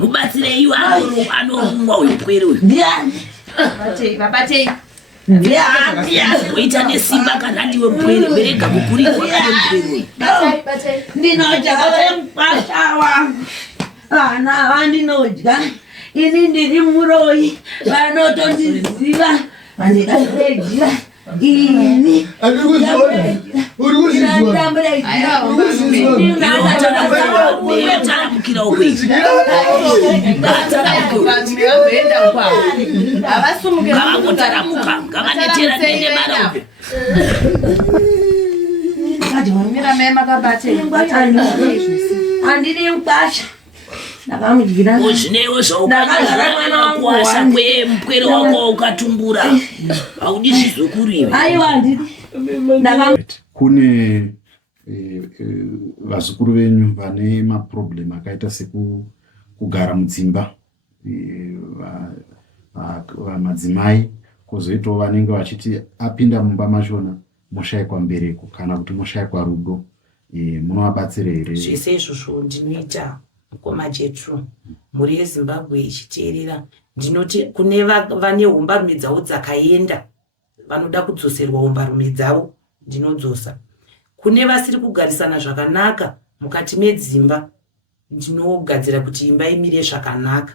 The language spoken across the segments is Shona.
mubatsirei anorumwa uyu pwere uyu. Uita nesimba kana ndiwe mpwere berega kukurirwa kane mpwere uyu. Ndinodya mupasha wangu vana vandinodya ini ndiri muroyi vanotondiziva vandikatoredyira ini taramukira ukwe ngavangotaramuka ngavanetera nene maraupe andiri mupasha ndakamudyira zvinewo zvaukakuwasa kwempwere wako ukatumbura haudi zvizokuriwe. aiwa ndiri kune vazukuru venyu vane maproblem akaita sekugara mudzimba, madzimai, kozoitawo vanenge vachiti apinda mumba machona moshayikwa mbereko kana kuti moshayikwa rudo, munovabatsira here? Zvese izvozvo ndinoita mukoma Jetro, mhuri yeZimbabwe ichiteerera. Ndinoti kune vane hombarume dzavo dzakaenda vanoda kudzoserwa hombarume dzavo ndinodzosa. Kune vasiri kugarisana zvakanaka mukati medzimba ndinogadzira kuti imba imire zvakanaka.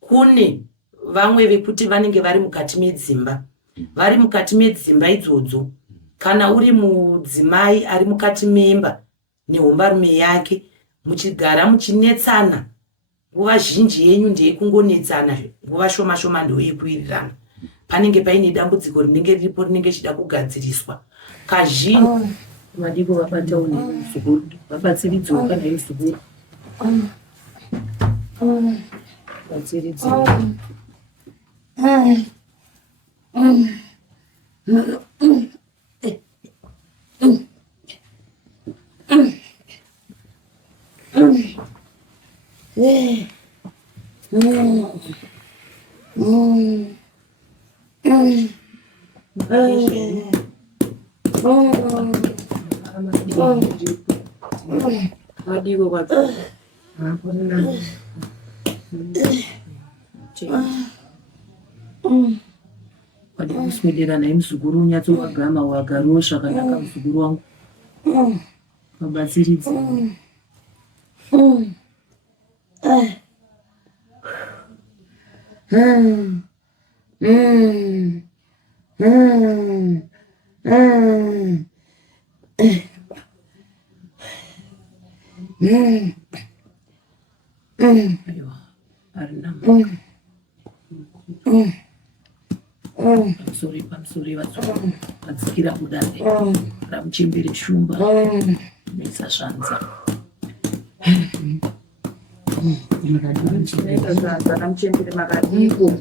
Kune vamwe vekuti vanenge vari mukati medzimba idzodzo, kana uri mudzimai ari mukati memba nehombarume yake muchigara muchinetsana, nguva zhinji yenyu ndeyekungonetsana, nguva shoma shoma ndoyekuwirirana. Panenge paine dambudziko rinenge riripo rinenge chida kugadziriswa. Kazhinji madiko vabatawo nezukuru vabatsiridzwa kana izukuru batsiridzwa madiko kwata kwadi kuswedera naye muzukuru unyatsowagama wagarowo zvakanaka muzukuru wangu vabatsiridza aiwa arina pamusori vadzikira kudare ramuchembere shumba mesa zvanza ramuchembere makadiko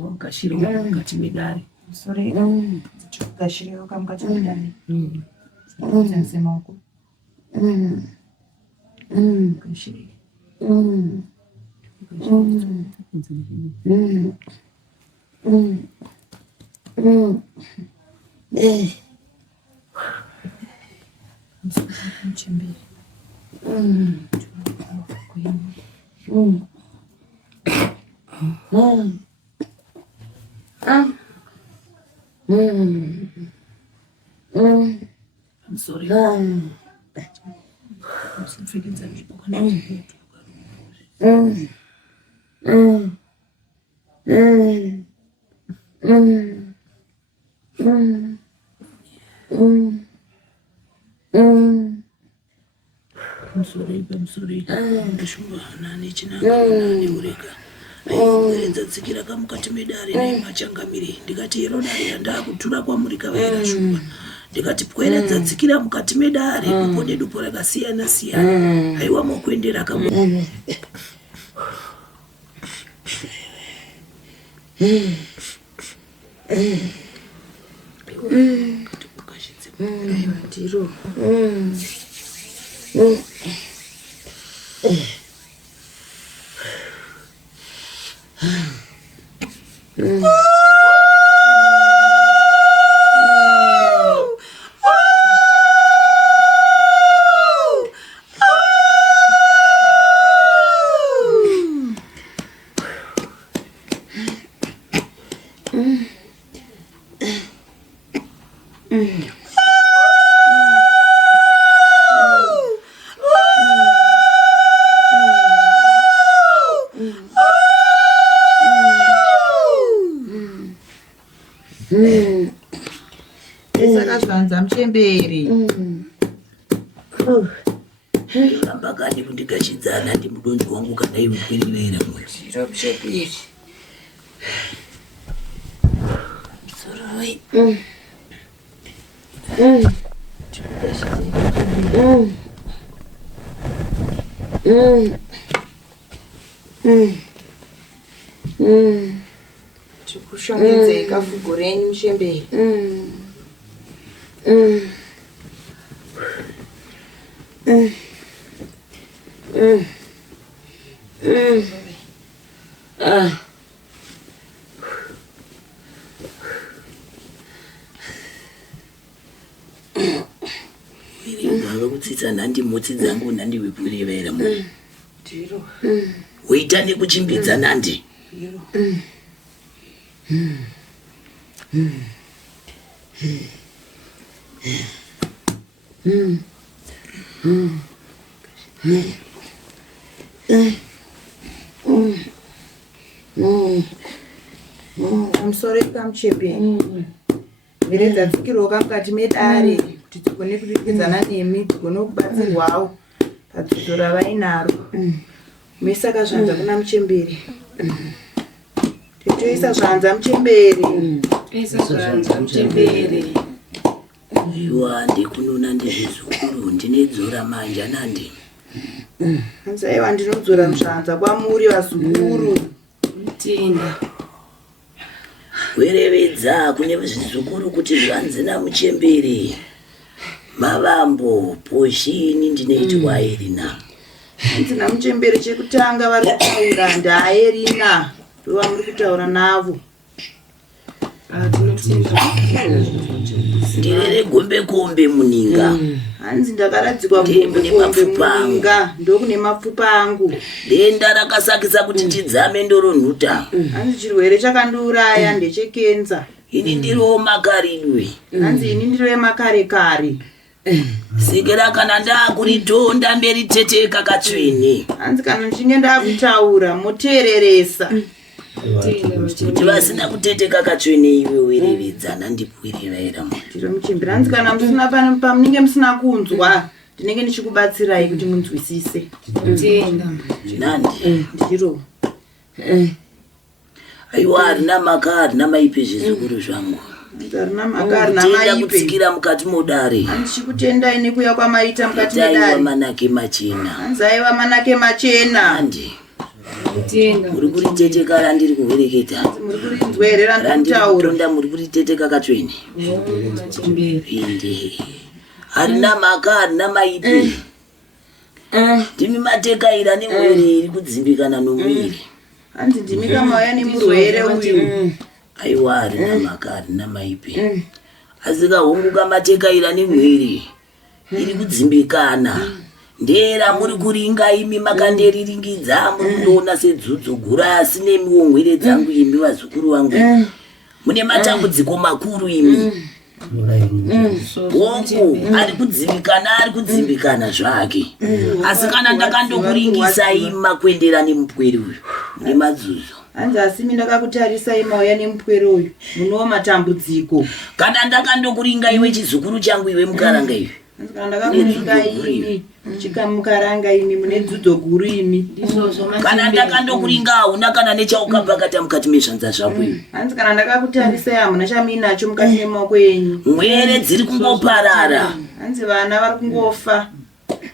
mukashira mukati medare kashiriwo kamukati medare semaoko kashiri I'm sorry. I'm sorry. Nzadzikira kamukati medare nemachangamiri ndikati iro dare ndakutura kwamuri kavaira shumba ndikati pwere dzadzikira mukati medare kupo nedupo rakasiyana siyana haiwa mokuendera kamwe ndiro Esakazvanza muchemberi. ramba kani kundigashidzana ndi mudonzi wangu kana iwe kwerirera mwezi Zviro muchemberi. soroi Tikushongedzeka fugo renyu muchemberi. anga kutsitsa nhandi motsi dzangu nhandi wekwerirera mwezi Ndiro. woita nekuchimbidza nhandi Pamusoro pamuchemberi. Mhere dzatsikiroka mukati medare kuti tigone kudirikidzana nemi tigone kubatsirwawo padzidzo ravainaro. Muisaka zvanza kuna muchemberi. Titoisa zvanza muchemberi. iwa ndikunona ndezvezukuru ndinedzora manja nandi Hanzi aiwa ndinodzora muzvanza kwamuri vazukuru. werevedza kune zvizukuru kuti zvanzi namuchemberi mavambo poshini ndinoitwa Erina. Hanzi namuchemberi chekutanga vari kutaura ndaerina. Ndova muri kutaura navo. ndirere gombe kombe muninga Hanzi ndakaradzikwa gombe muninga ndokune mapfupa angu. denda rakasakisa kuti tidzame ndoronhuta Hanzi chirwere chakandiuraya ndechekenza. ini ndiriwo makaridwe Hanzi ini ndiro yemakare kare. sikira kana ndakuritonda mberi teteka katsvene Hanzi kana ndichinge ndakutaura moteereresa. kuti vasina kuteteka katsvene iwe werevedzana ndipwiriraira Ndiro muchemberi. Hanzi kana musina pamunenge musina kunzwa ndinenge ndichikubatsirai kuti munzwisise. nandi Ndiro. aiwa harina maka harina maipe zvizukuru zvangu Harina maka harina tenda maipe. kutsikira mukati modare Ndichikutendai nekuya kwamaita mukati aiwa medare. manake machena Hanzi aiwa manake machena. nandi muri kuriteteka randiri kuvereketa Muri kurinzwa here randikutaura. randiritonda muri kuriteteka katsvene inde harina maka harina maipe ndimi matekaira nemwiri iri kudzimbikana nomuviri Hanzi ndimi kamauya nemurwere uyu. aiwa harina maka harina maipe asi kahonguka matekaira nemwiri iri kudzimbikana ndera muri kuringa imi makanderiringidza muri kunoona sedzudzu gura asi nemiwo mwere dzangu imi vazukuru vangu mune matambudziko makuru imi hongu ari kudzimbikana zvake asi kana ndakandokuringisa imi makuendera nemupweri uyu nemazuzo Hanzi asimi ndakakutarisai mauya nemupwere uyu. Munowo matambudziko. kana ndakandokuringa iwe chizukuru changu iwe mukaranga iwe Hanzi kana ndakakuringa imi chikamukaranga imi mune dzidzo guru imi. kana ndakandokuringa hauna kana nechaukapakata mukati mezvanza zvako iwe Hanzi kana ndakakutarisai hamuna chamuinacho mukati memaoko enyu. mwere dziri kungoparara Hanzi vana vari kungofa.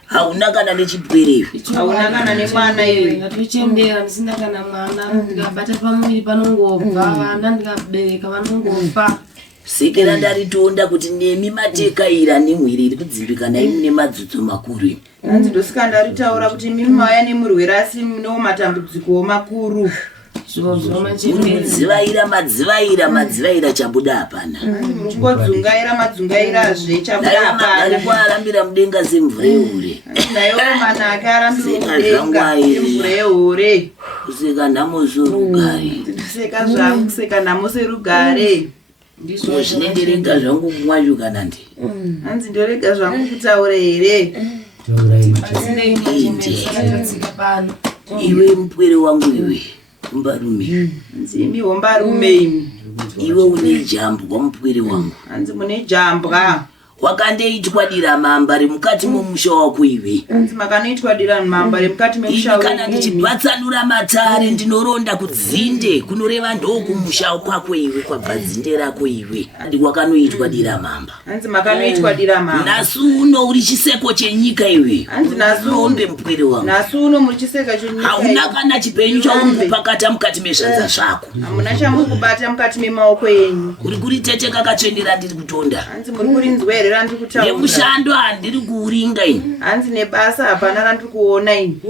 hauna kana nechipwere iwe Hauna kana nemwana iwe. ndatochembera ndisina kana mwana ndikabata pamuviri panongobva vana ndikabereka vanongofa sikira ndaritonda kuti nemi matekaira nemwiri iri kudzimbikana imi nemadzudzu makuru imi Hanzi ndosika ndaritaura kuti mimi mauya nemurwere asi munewo matambudziko makuru. Izvozvo machembere. Madzivaira chabuda hapana. Muchingodzungaira madzungairazve chabuda hapana. Arambira mudenga semvura yehure. Nayo manaka arambira mudenga semvura yehure. Kuseka nhamo sorugare. Kuseka zvangu kuseka nhamo serugare. Ndizvo zvinenderega zvangu kumwashuka nandi. Hanzi ndorega zvangu kutaura here. Asinei machembere sakatsika pano. Iwe mupwere wangu iwe. Mbarume. Hanzi imi hombarume imi. Iwe une jambwa mupwere wangu. Hanzi mune jambwa. Wakandeitwa dira mamba remukati momusha wako iwe. Hanzi makanoitwa dira mamba remukati memusha wako. Kana ndichipatsanura matare ndinoronda kudzinde kunoreva ndokumusha kwako iwe kwabva dzinde rako iwe. Wakanoitwa dira mamba. Hanzi makanoitwa dira mamba. Nasu uno uri chiseko chenyika iwe. Hanzi nasu ombe mupwere wangu. Nasu uno muri chiseko chenyika. Hauna kana chipenyu chauri kupakata mukati mezvanza zvako. Hamuna chamuri kubata mukati memaoko enyu. Kuri kuri tete kakachenera ndiri kutonda. Hanzi muri kurinzwerera ndiri kutaura. Nemushando handiri kuuringa ini. Hanzi nebasa hapana randiri kuona ini.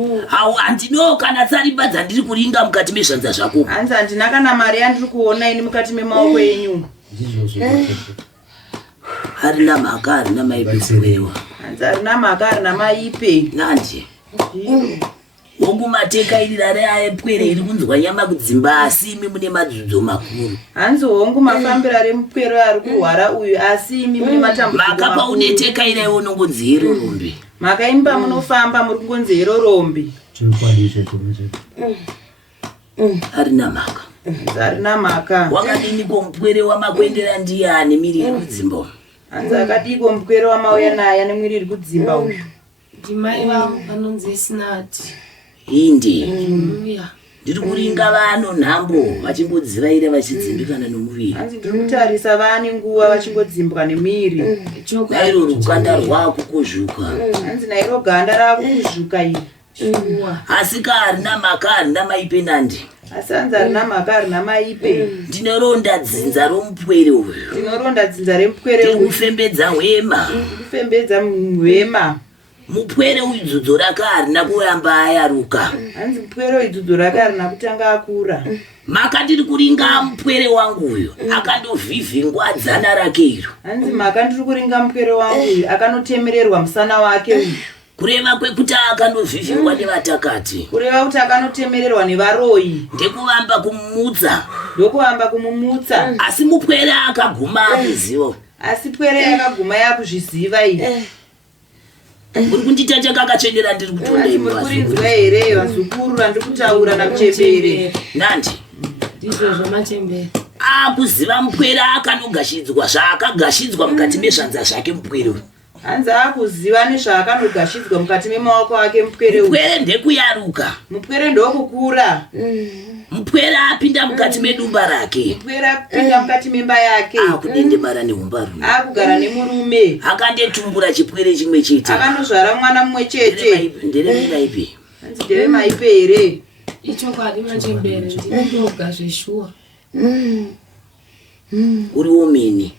Handino kana tsariba dzandiri kuringa mukati mezvanza zvako. Hanzi handina kana mari yandiri kuona ini mukati memaoko enyu. Harina mhaka harina maipe kurewa. Hanzi harina mhaka harina maipe. Nandi. Wongu mateka iri rare aepwere iri kunzwa nyama kudzimba asi imi mune madzudzo makuru. Hanzi hongu mafambira remupwere ari kurwara uyu asi imi mune matambudziko makuru. Maka pauneteka iri aiwo nongonzi hero rombe. Maka imba munofamba muri kungonzi hero rombe. Harina mhaka. Harina mhaka. Wakadiniko mupwere wamakuendera ndiani miri iri kudzimba? Hanzi akadiko mupwere wamauya naye nemwiri iri kudzimba uyu. Ndimai vangu vanonzi Esinati. Indi. Ndiri kuringa vano nhambo vachingodzivaira vachidzimbikana nomuviri. Hanzi ndiri kutarisa vane nguva vachingodzimbwa nemiri. Nairo rukanda rwako kuzvuka. Hanzi nairo ganda rako kuzvuka iri. Asi ka harina mhaka harina maipe nandi. Asi hanzi harina mhaka harina maipe. Ndinoronda dzinza romupwere uyu. Ndinoronda dzinza remupwere uyu. Ndikufembedza hwema. Ndikufembedza hwema. Mupwere uyu dzodzo rake harina kuramba ayaruka. Hanzi mupwere uyu dzodzo rake harina kutanga akura. Maka ndiri kuringa mupwere wangu uyu akandovhivhingwa dzana rake iro. Hanzi maka ndiri kuringa mupwere wangu uyu akanotemererwa musana wake uyu. Kureva kwekuti akandovhivhingwa nevatakati. Kureva kuti akanotemererwa nevaroyi. Ndekuvamba kumumutsa. Ndokuvamba kumumutsa. Asi mupwere akaguma akuziva. Asi pwere yakaguma yakuzviziva iyi. Muri kunditacha kakachenera ndiri kutonda imwe. Muri kurinzwa here vazukuru randiri kutaura namuchembere. Nandi. Ndizvozvo machembere. Akuziva mupwere akanogashidzwa zvaakagashidzwa mukati mezvanza zvake mupwere uyu. Hanzi akuziva nezvaakanogashidzwa mukati memaoko ake mupwere uyu. Mupwere ndekuyaruka. Mupwere ndokukura. Mupwere apinda mukati medumba rake. Mupwere apinda mukati memba yake. Akudendemara nehumbarume. Akugara nemurume. Akandetumbura chipwere chimwe chete. Akandozvara mwana mumwe chete. Ndere maipe. Hanzi ndere maipe here. Ichokwadi machembere ndinotoga zveshuwa. Uriwo mini.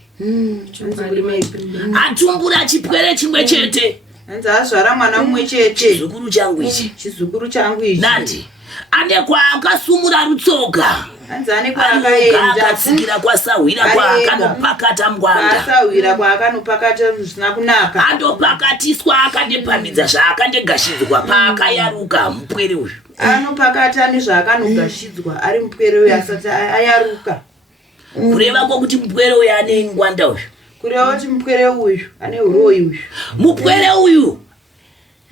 Chokwadi maipe. Atumbura chipwere chimwe chete. Hanzi azvara mwana mumwe chete. Chizukuru changu ichi. Chizukuru changu ichi. Nandi. Ane kwaakasumura rutsoga. Hanzi ane kwaakaenda. Akatsikira kwasahwira kwaakanopakata mngwanda. Kwasahwira kwaakanopakata zvisina kunaka. Andopakatiswa akandepamidza zvaakandegashidzwa paakayaruka mupwere uyu. Anopakata nezvaakanogashidzwa ari mupwere uyu asati ayaruka. Kureva kwokuti mupwere uyu ane ngwanda uyu. Kureva kuti mupwere uyu ane uroyi uyu. Mupwere uyu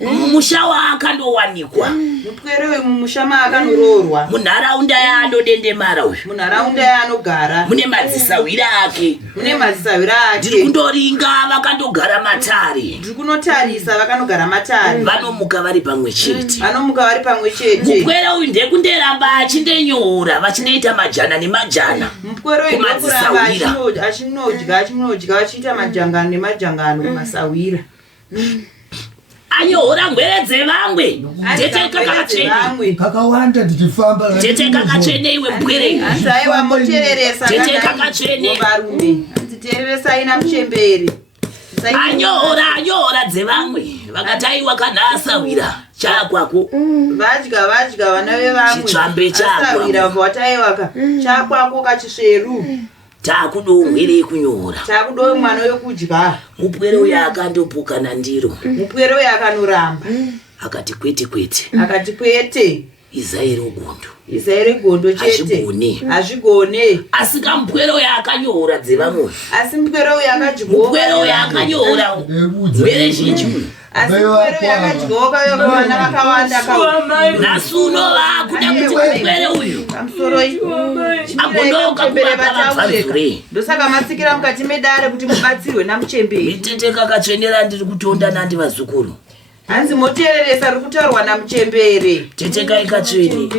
mumusha waakandowanikwa. Mupwere uyu mumusha maakandoroorwa. Munharaunda yaanodendemara uyu. Munharaunda yaanogara. Mune madzisawira ake. Mune madzisawira ake. Ndiri kundoringa vakandogara matare. Ndiri kunotarisa vakandogara matare. Vanomuka vari pamwe chete. Vanomuka vari pamwe chete. Mupwere uyu ndekunderamba achindenyora vachindoita majana nemajana. Mupwere uyu ndekuramba achinodya vachiita majangano nemajangano kumasawira. Anyora ngwere dzevamwe. Tete kakachene. Kakawanda ndichifamba. Tete kakachene iwe mupwere. Hanzi aiwa mutereresa. Tete kakachene. Varume. Hanzi tereresai namuchembere. Anyora dzevamwe. Vakati aiwa kana asawira. chakwako vadya vana vevamwe chitsvambe chako asawira wataiwaka chakwako kachisveru takudongwere kunyora takudowe mwana wekudya mupwere uyo akandopukana ndiro mupwere uyo akanoramba akati kwete kwete akati kwete izaire gondo izaire gondo chete hazvigone asi kamupwere uyo akanyora dzevamwe asi mupwere uyo akadyiwa mupwere uyo akanyora mwere zhinji asi mupwere uyo akadyiwa kaveka vana vakawanda nasuno vakuda kuti mupwere uyu pamusoro agondoka kuvapa vabvazure ndosaka matsikira mukati medare kuti mubatsirwe namuchemberi mitete kakatsvenera ndiri kutonda nandi vazukuru hanzi moteereresa riri kutaurwa namuchemberi tete kaikatsveni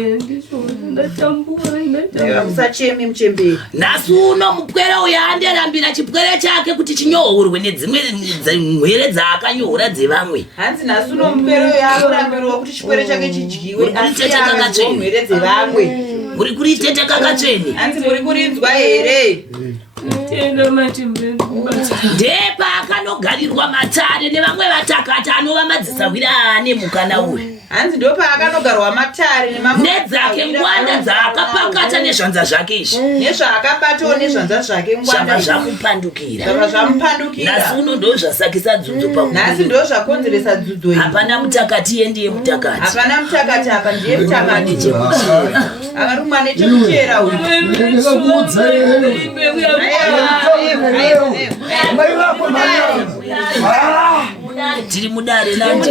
musachemi muchemberi nhasi uno mupwere uyo anderambira chipwere chake kuti chinyohorwe nedzimwe mwere dzaakanyora dzevamwe hanzi nhasi uno mupwere uyo akurambirwa kuti chipwere chake chidyiwe asi mwere dzevamwe muri kuri tete kakatsveni hanzi muri kurinzwa here ndepakanogarirwa matare nevamwe vatakata anova madzisawira ane mukana uyu hanzi ndopaakanogarwa matare nedzake ngwanda dzaakapakata nezvanza zvake izvi nezvaakabatawo nezvanza zvake zvava zvamupandukira nasi uno ndo zvasakisa dzudzo nasi ndo zvakonzeresa dzudzo iyi hapana mutakati ye ndiye mutakati hapana mutakati apa ndiye mutakati chekuchera akarumwa nechekuchera uyu tiri mudare nanje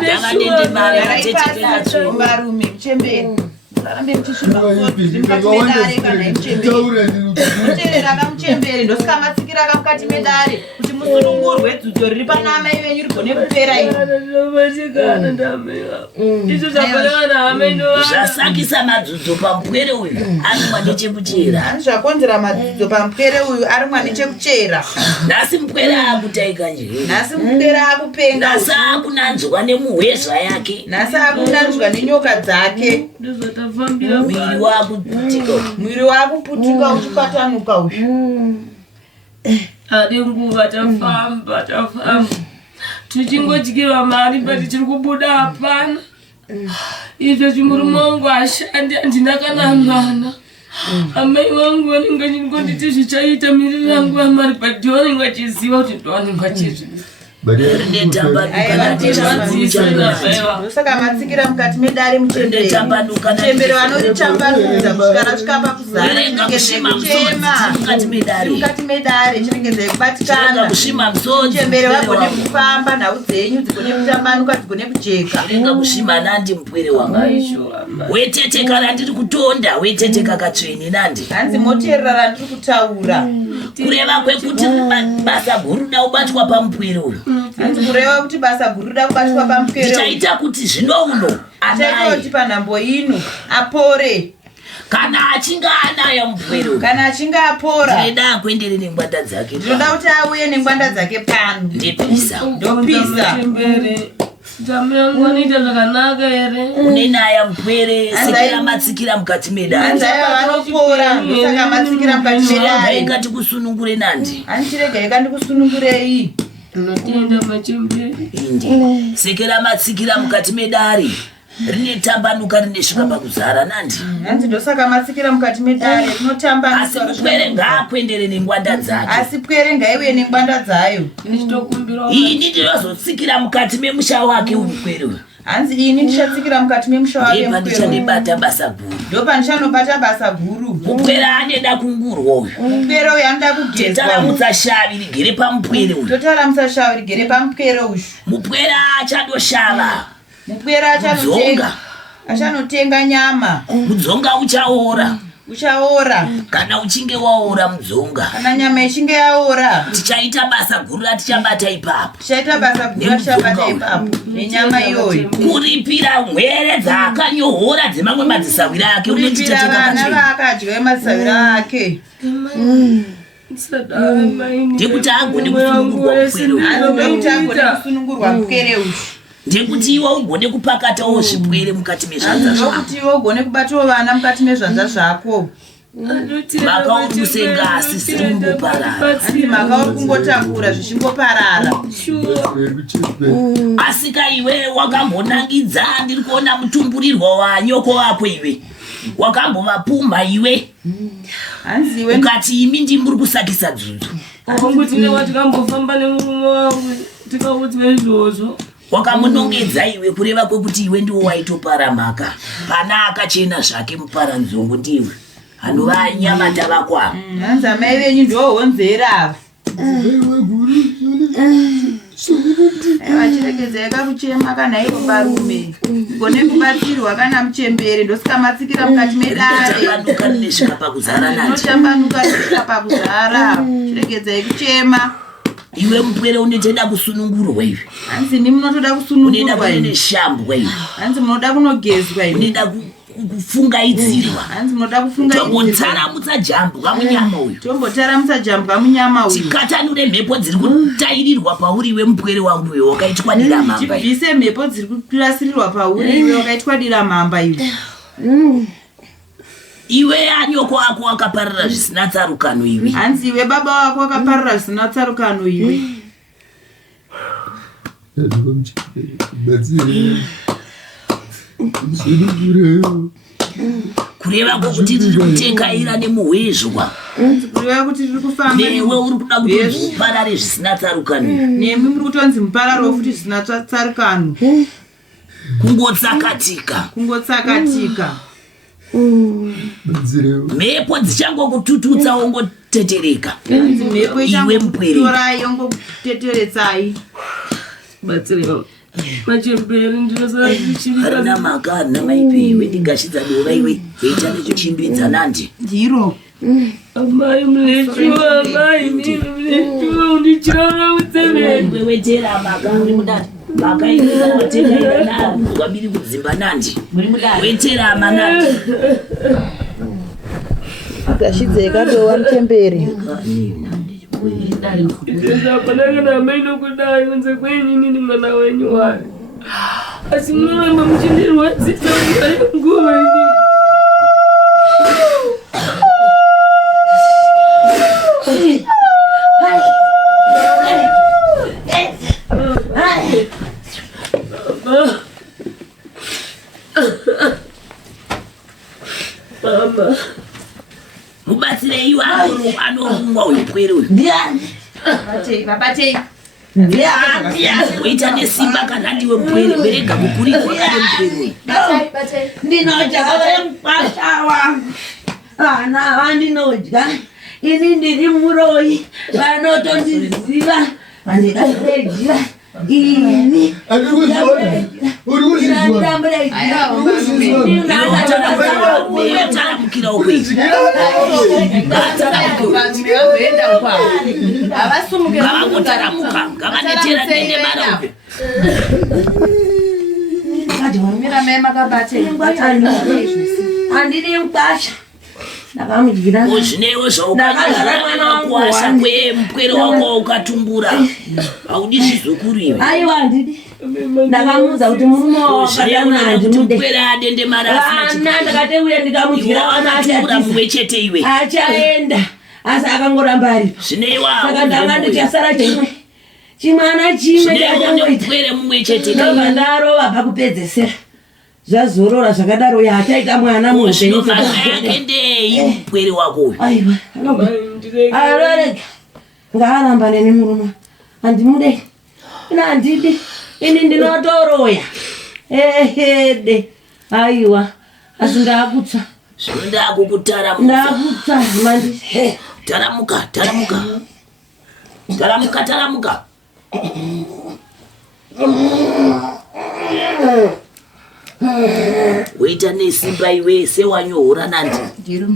ndakadende mari vatetekekatsvombarume muchemberi musarambe muchisvika mukati medare kana imuchemberi akamuchemberi ndosikamatsikira kamukati medare kuti musunungurwe dzudzo riri panamai venyu rigone kupera zvasakisa madzudzo pamupwere uyu arimwa nechekuchera ani zvakonzera madzudzo pamupwere uyu arimwa nechekuchera nhasi mupwere akutaika njeri nhasi mupwere akupenga nhasi akunanzwa nemuhwezva yake nhasi akunanzwa nenyoka dzake mwiri wakuputika uchipatanuka uyu ade nguva tafamba tichingodyirwa mari but tiri kubuda hapana izvo chimurume wangu ashandi handina kana mwana amai vangu vanenge chingonditi zvichaita miriri yangu yamari but ndiwanenge achiziva kuti ndiwanenge achizvi ndosaka matsikira mukati medare muchemberi vanoritambanudza kusvika rasvika pakuzaraemukati medare chinenge dzekubatikana muchemberi vagone kufamba nhau dzenyu dzigone kutambanuka dzigone kujeka kushima nandi mupwere wanga wetete kana ndiri kutonda wetete kakatsveni nandi hanzi moteerera randiri kutaura kureva kwekuti basa guru da kubatwa pamupwere uyu hanzi kureva kuti basa guru da kubatwa pamupwere tichaita kuti zvino uno achaita kuti panhambo ino apore kana achinge anayo mupwere uyu kana achinge apora ndinoda akuendere nengwanda dzake ndinoda kuti auye nengwanda dzake pano ndepisa ndopisa ndamuyangwanita zvakanaka here une naya mupwere sekera matsikira mukati medare anzaiva vanopora ndosaka matsikira mukati medare ingati kusunungure nandi handichirega ikandikusunungurei unotenda machemberi indi sekera matsikira mukati medare rine tambanuka rinesvika pakuzara nandi hanzi ndosaka matsikira mukati medare rinotambanuka asi mupwere ngaakuendere nengwanda dzake asi pwere ngaiuye nengwanda dzayo ini ndinozotsikira mukati memusha wake umupwere uyu hanzi ini ndichatsikira mukati memusha wake ndepandichandibata basa guru ndopandichanobata basa guru mupwere aneda kungurwa uyu mupwere uyu anoda kugezwa totaramutsa shavi rigere pamupwere uyu totaramutsa shavi rigere pamupwere uyu mupwere achadoshava mupwere achanotenga nyama mudzonga uchaora kana uchinge waora mudzonga kana nyama ichinge yaora tichaita basa guru ratichabata ipapo nenyama iyoyo kuripira mwere dzakanyohora dzemamwe madzisawira ake kuripira vana vaakadya madzisawira ake ndekuti agone kusunungurwa mupwere uyu ndekuti iwe ugone kupakatawo zvipwere mukati mezvanza zvako kuti iwe ugone kubatawo vana mukati mezvanza zvako Makauduse ngasi ziri kungoparara. Makakungotakura zvichingoparara. Asika iwe wakambonangidza ndiri kuona mutumburirwa wanyoko wako iwe. Wakambovapumha iwe. Hanzi iwe ukati imi ndimuri kusakisa dzudzu. Wangu tine watikambofamba nemurume wangu tikaudzwa izvozvo. Wakamunongedza iwe kureva kwekuti iwe ndiwo waitopara mhaka. Pana akachena zvake muparanzongo ndiwe. Anova nyamata vakwa. hanzi amai venyu ndohonzera ava. Vachiregedzai kakuchema kana iro varume. Gone kubatsirwa kana muchembere ndosikamatsikira mukati medare. Tambanuka nesvika pakuzara nati. Notambanuka nesvika pakuzara. Chiregedzai kuchema. Iwe mupwere unotoda kusunungurwa iwe. Hanzi ni munotoda kusunungurwa. Unoda kuene shambwa iwe. Hanzi munoda kunogezwa iwe. Unoda kufungaidzirwa. Hanzi munoda kufungaidzirwa. Tombotaramutsa jambwa munyama uyu. Tombotaramutsa jambwa munyama uyu. Tikatanure mhepo dziri kutairirwa pauri iwe mupwere wangu iwe wakaitwadira mamba. Tibvise mhepo dziri kurasirirwa pauri iwe wakaitwadira mamba iwe. Iwe anyoko ako wakaparara zvisina tsarukano iwe. Hanzi iwe baba wako wakaparara zvisina tsarukano iwe. Kureva kwokuti tiri kutekaira nemuhwezhwa. Kureva kuti tiri kufamba. Newe uri kuda kuti muparare zvisina tsarukano. Nemi muri kutonzi mupararo futi zvisina tsarukano. Kungotsakatika. Kungotsakatika. Mhepo dzichangokutututsa wongotetereka. Mhepo iwe mupwere yongoteteretsai. Batsiriwa. Machembere ndinozara kuchirika. Harina maka harina maipi iwe ndigashidza dova iwe. Weita nechochimbidza nandi. Ndiro. Amai mlechiwa, amai mlechiwa undichirara utseveni. Wetera maka uri mudari. Maka iwe watera ina wabiri kudzimba nandi. Muri mudari. Wetera manandi. Akashidze kadowa muchembere. Ndapanaka amai nokudai unze kwenyu nini mwana wenyu wari. Asi munoramba muchindirwadzisa nguva ini. Mama. Mubatsire iwe anorumwa uipwere uyu. Ndiani? Babatei. Weita nesimba kana ndiwe mupwere berega kukurikwa kane mupwere uyu. Ndinodya vemupasha wangu. Vana vandinodya. Ini ndiri muroyi. Vanotondiziva. Vandikazvedya. Ini. Taramukira ukwe. Ngavangotaramuka. Ngavanetera nene mara ukwe. Andiri mupasha. Ndakamudyira. Zvinewo zvaukakuwasha kwemupwere wako ukatumbura. Haudi zvizukuru iwe. Aiwa ndidi. Ndakamuudza kuti murume mupwere adende mara asina ndakateuya ndikamudyira akatumbura mumwe chete iwe. Achaenda. Asi akangoramba aripo. Zvinewa. Saka ndanga ndichasara chimwana chimwe chachangoita. Mupwere mumwe chete. Ndobva ndarova pakupedzesera. Zvazorora zvakadaro yachaita mwana muupenyu yakendei mupwere wako uyu. Aiwa. Arorega. Ngaaramba neni murume. Handimudei. Ina handidi. Ini ndinotoroya. Ehede. Aiwa. Asi ndakutsa. Zvinoda kukutaramuka. Ndakutsa mandi. Taramuka, taramuka. Taramuka, taramuka. Weita nesimba iwe sewanyohora nandi. Ndiro.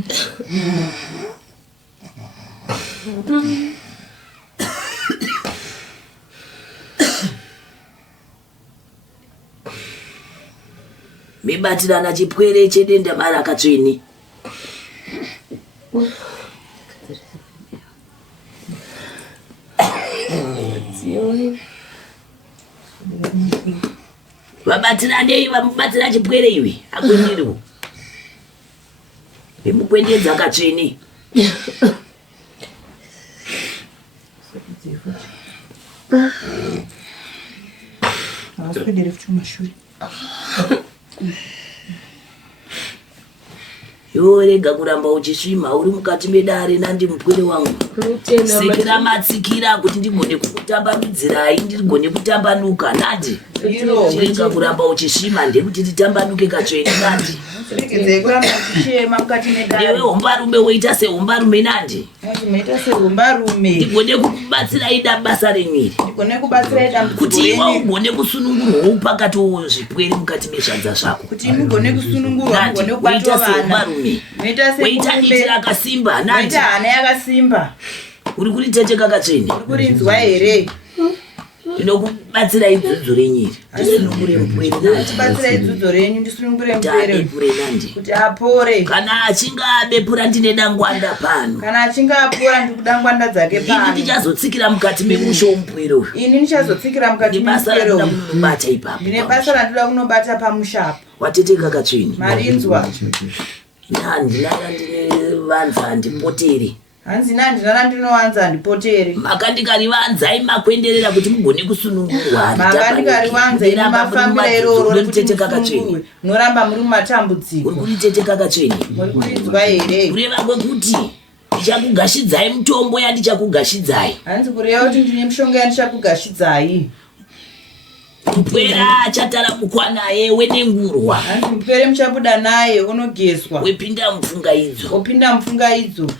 Mibatirana chipwere chedenda mara akatsvini. Vabatirane vamubatira chipwere iwe akweniriwo. Imukwendedza katsvene. Havaswedere futi kumashure. Iwe rega kuramba uchisvima uri mukati medare nandi mupwere wangu. Sekera matsikira kuti ndigone kukutambanudzirai ndigone kutambanuka nandi. Rega kuramba uchisvima ndekuti titambanuke katsvene nandi. Rekedzei kuramba uchishema mukati medare. Iwe hombarume woita sehombarume nandi. Munoita sehombarume. Ndigone kukubatsirai basa remwiri. Ndigone kubatsirai dambudziko kuti iwe ugone kusunungurwawo pakati zvipwere mukati mezvanza zvako. Kuti mugone kusunungurwa mugone kubatwa vana. Weita diti rakasimba nandi. Weita hana yakasimba. Uri kuriteteka katsvene. Uri kurinzwa here. Ndinokubatsira idzudzu renyiri. Ndisunungure mupwere nandi. Tibatsira idzudzu renyu ndisunungure mupwere. Apure nandi. Kuti apore. Kana achinga abepura ndine dangwanda pano. Kana achinga apora ndikuda ngwanda dzake pano. Ini ndichazotsikira mukati memusho womupwere uyu. Ini ndichazotsikira mukati memupwere uyu. Ndinebasa ipapo. Ndine basa randoda kunobata pamushapo. Wateteka katsvene. Marinzwa. Ndinara ndinowanza handipotere. Hanzi ndinara ndinowanza handipotere. Makandikarivanzai makwenderera kuti mugone kusunungurwa. Makandikarivanza ini mafambira iroro rekuti musunungurwe. Munoramba muri mumatambudziko. Uri kuriteteka katsvene. Muri kurinzwa here. Kureva kwekuti ndichakugashidzai mutombo yandichakugashidzai. Hanzi kureva kuti ndine mishonga yandichakugashidzai. Mupwera achataramuka naye wenengurwa. Hanzi mupwere muchabuda naye unogezwa. Wepinda mupfungaidzo. Opinda mupfungaidzo.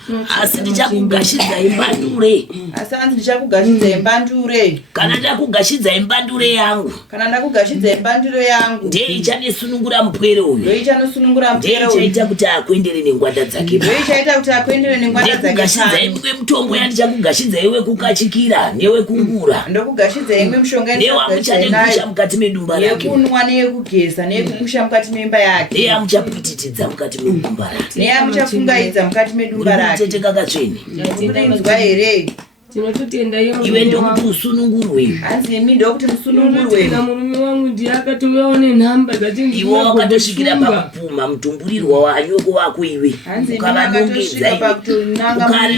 Asi ndichakugashidzai mbandure. Asi hanzi ndichakugashidzai mbandure. Kana ndakugashidzai mbandure yangu. Kana ndakugashidzai mbandure yangu. Ndiye ichanosunungura mupwere uyu. Ndiye ichanosunungura mupwere uyu. Ndiye ichaita kuti akuendere nengwanda dzake. Ndiye ichaita kuti akuendere nengwanda dzake. Ndikugashidzai imwe mutombo yandichakugashidzai wekukachikira newekungura. Ndokugashidzai imwe mishonga yandichakugashidzai mukati medumba rake. Yekunwa neyekugeza neyekukusha mukati memba yake. Neyamuchapwititidza mukati medumba rake. Neyamuchafungaidza mukati medumba rake. Uriteteka katsvene. Kurinzwa here. Tinototenda iwe ndokuti usunungurwe. Hanzi imi ndokuti musunungurwe. Murume wangu ndiye akatouyawo nenhamba dzati iwe wakatosvikira pakupuma mutumburirwa wanyoko wako iwe. Ukavanongedza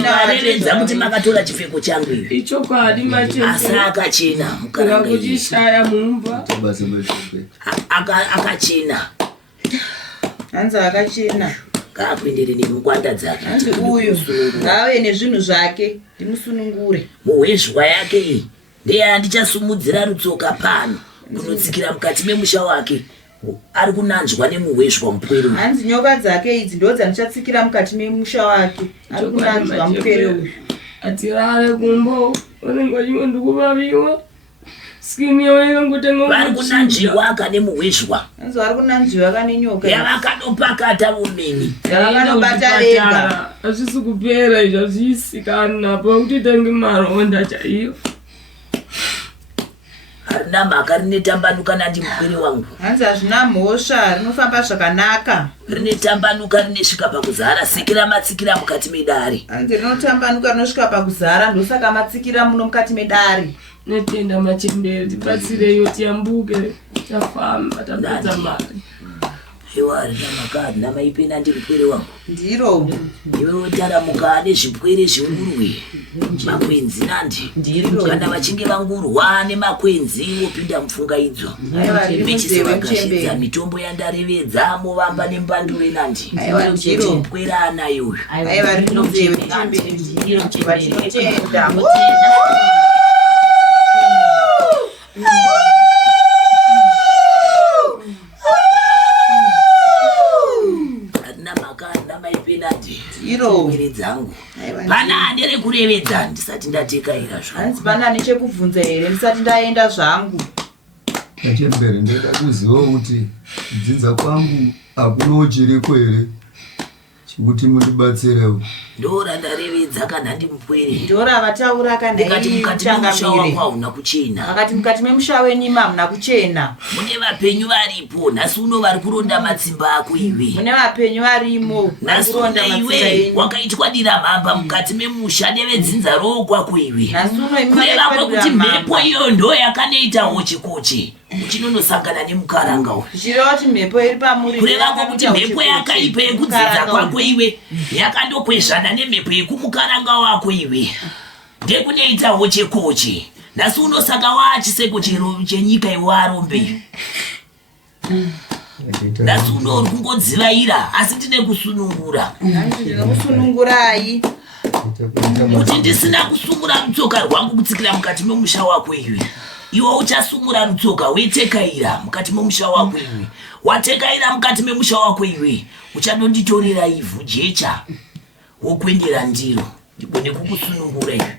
ukarevedza kuti makatora chipfeko changu iwe. Ichokwadi machete. Asi akachena mukaranga kuchishaya mumba. Akachena. Hanzi akachena. Ngaakuendere nemungwanda dzake. Hanzi uyu ngave nezvinhu zvake ndimusunungure. Muhwezhwa yake iyi ndeyandichasumudzira rutsoka pano kunotsikira mukati memusha wake. Ari kunanzvwa nemuhwezhwa mupwere uyu. Hanzi nyoka dzake idzi ndo dzandichatsikira mukati memusha wake. Ari kunanzvwa mupwere uyu. Atirare kumbo unenge wachimwe ndikuvaviwa. Skini yaoneka ngutenga vari kunanzviwa akane muhwezhwa. Hanzi vari kunanzviwa akane nyoka. Yavakanopakata vomeni. Yavakanobata vega. Hazvisi kupera izvi hazviisikana pakuti tange maronda chaiyo. Harina mhaka rinetambanuka nandi mupwere wangu. Hanzi hazvina mhosva rinofamba zvakanaka. Rinetambanuka rinesvika pakuzara sekera matsikira mukati medare. Hanzi rinotambanuka rinosvika pakuzara ndosaka matsikira muno mukati medare. Netenda machembere tibatsireyo tiyambuke tafamba tapedza mari. Iwe harina mhaka harina maipena ndi mupwere wangu. Ndiro. Iwe wotaramuka nezvipwere zvengurwe. Makwenzi nandi. Kana vachinge vangurwa nemakwenzi wopinda mupfungaidzo. Vechizovagashidza mitombo yandarevedza movamba nembandure nandi. Mupwere anayo uyu. Aiwa rinobveve vatinotenda. Mwiri dzangu pana ane kurevedza ndisati ndatekaira zvangu. Hanzi pana ane chekubvunza here ndisati ndaenda zvangu. Kachembere ndeda kuziva kuti kudzinza kwangu hakuno chiriko here chekuti mundibatsirewo. Ndorandarevedza kana ndi mupwere. Ndoravataura kana ndikati mukati memusha wangu hauna kuchena. Vakati mukati memusha wenyima hamuna kuchena. Mune vapenyu varipo nhasi uno vari kuronda matsimba ako iwe. Mune vapenyu varimo. Nhasi uno iwe wakaitwa dira mhamba mukati memusha nevedzinza rokwako iwe. Nhasi uno kureva kwekuti mhepo iyo ndo yakanoitawo chikochi. uchinonosangana nemukaranga uyu. Zvireva kuti mhepo iri pamuri. Kureva kuti mhepo yakaipa yekudzidza kwako iwe yakandokwezvana nemhepo yekumukaranga wako iwe. Ndekunoitawo chekoche. Nhasi unosaka wachiseko chenyika iwarombe. Nhasi unori kungodzivaira asi ndine kusunungura. Ndinokusunungurai. Kuti ndisina kusungura rutsoka rwangu kutsikira mukati memusha wako iwe. Iwe uchasungura rutsoka wetekaira mukati memusha wako iwe. Watekaira mukati memusha wako iwe. Uchanonditorera ivhu jecha wokwendera ndiro. Ndibone kukusunungura iwe.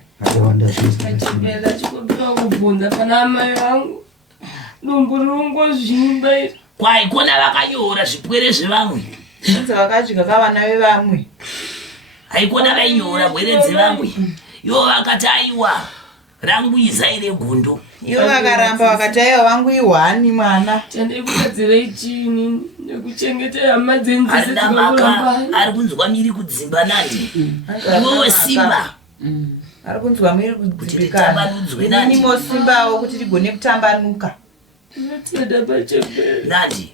Chipenda chikupira kubvunza pana amai vangu. Dumbu rirongozvimba iri. Kwai kona vakanyora zvipwere zvevamwe. Zvinzi vakadya kavana vevamwe. Haikona vainyora bwere dzevamwe. Ivo vakati aiwa rangu izaire gundo. Ivo vakaramba vakati aiwa vangu ihwani mwana. Chandikugadzirei chini nekuchengeta hama dzenyu dzese Arina maka ari kunzwa miri kudzimba nandi. Iwewe simba. Ari kunzwa miri kudzimbikana. Inini mosimbawo kuti rigone kutambanuka. Ndinotenda pachembere. Nandi.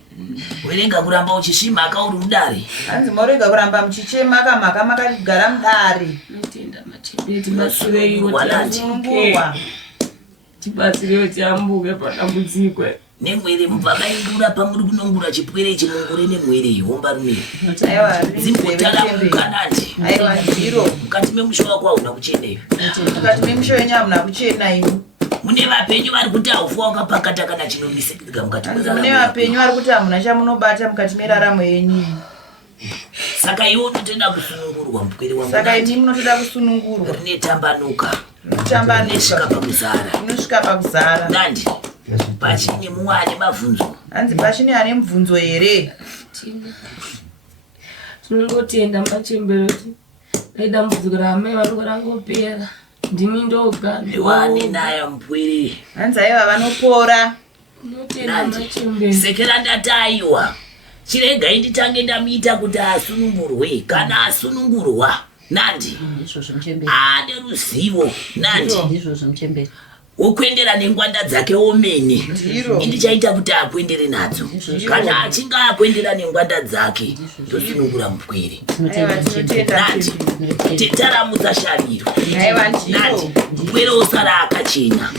Werenga kuramba uchishimaka uri mudare. Hanzi morenga kuramba muchichemaka maka makagara mudare. Ndinotenda machembere tibatsirei Wasunungurwa. tibatsireiwo tiambuke padambudziko. Nemwere mubva maingura pamuri kunongura chipwere chimungure nemwere ihomba rumiri. Aiwa Dzimbotaramuka nandi. Aiwa ndiro. Mukati memusha wako hauna kuchena iwe. Mukati memusha wenyu hamuna kuchena iwe. Mune vapenyu vari kuti haufa wakapakata kana chinomisikika mukati mweraramo. Mune vapenyu vari kuti hamuna chamunobata mukati meraramo yenyu. Saka iwe unotoda kusunungurwa mupwere wangu. Saka ini munotoda kusunungurwa. Rine tambanuka. Tambanuka. Nesvika pakuzara. Unosvika pakuzara. Nandi. Pachine mumwe ane mabvunzo. Hanzi pachine ane mubvunzo here? Tinongotenda machembere kuti dai dambudziko ramai vangu rangopera. Ndimi ndoga. Iwane naye mupwere. Hanzi aiva vanopora. Tinotenda machembere. Sekera ndataiwa. Chiregai nditange ndamuita kuti asunungurwe kana asunungurwa. Nandi. Ane ruzivo. Nandi. Wokuendera nengwanda dzake omene. Indichaita kuti akuendere nadzo. Kana achinga akuendera nengwanda dzake tosunungura mupwere. Nandi. Tetaramudza shaviro. Nandi. Mupwere osara akachena.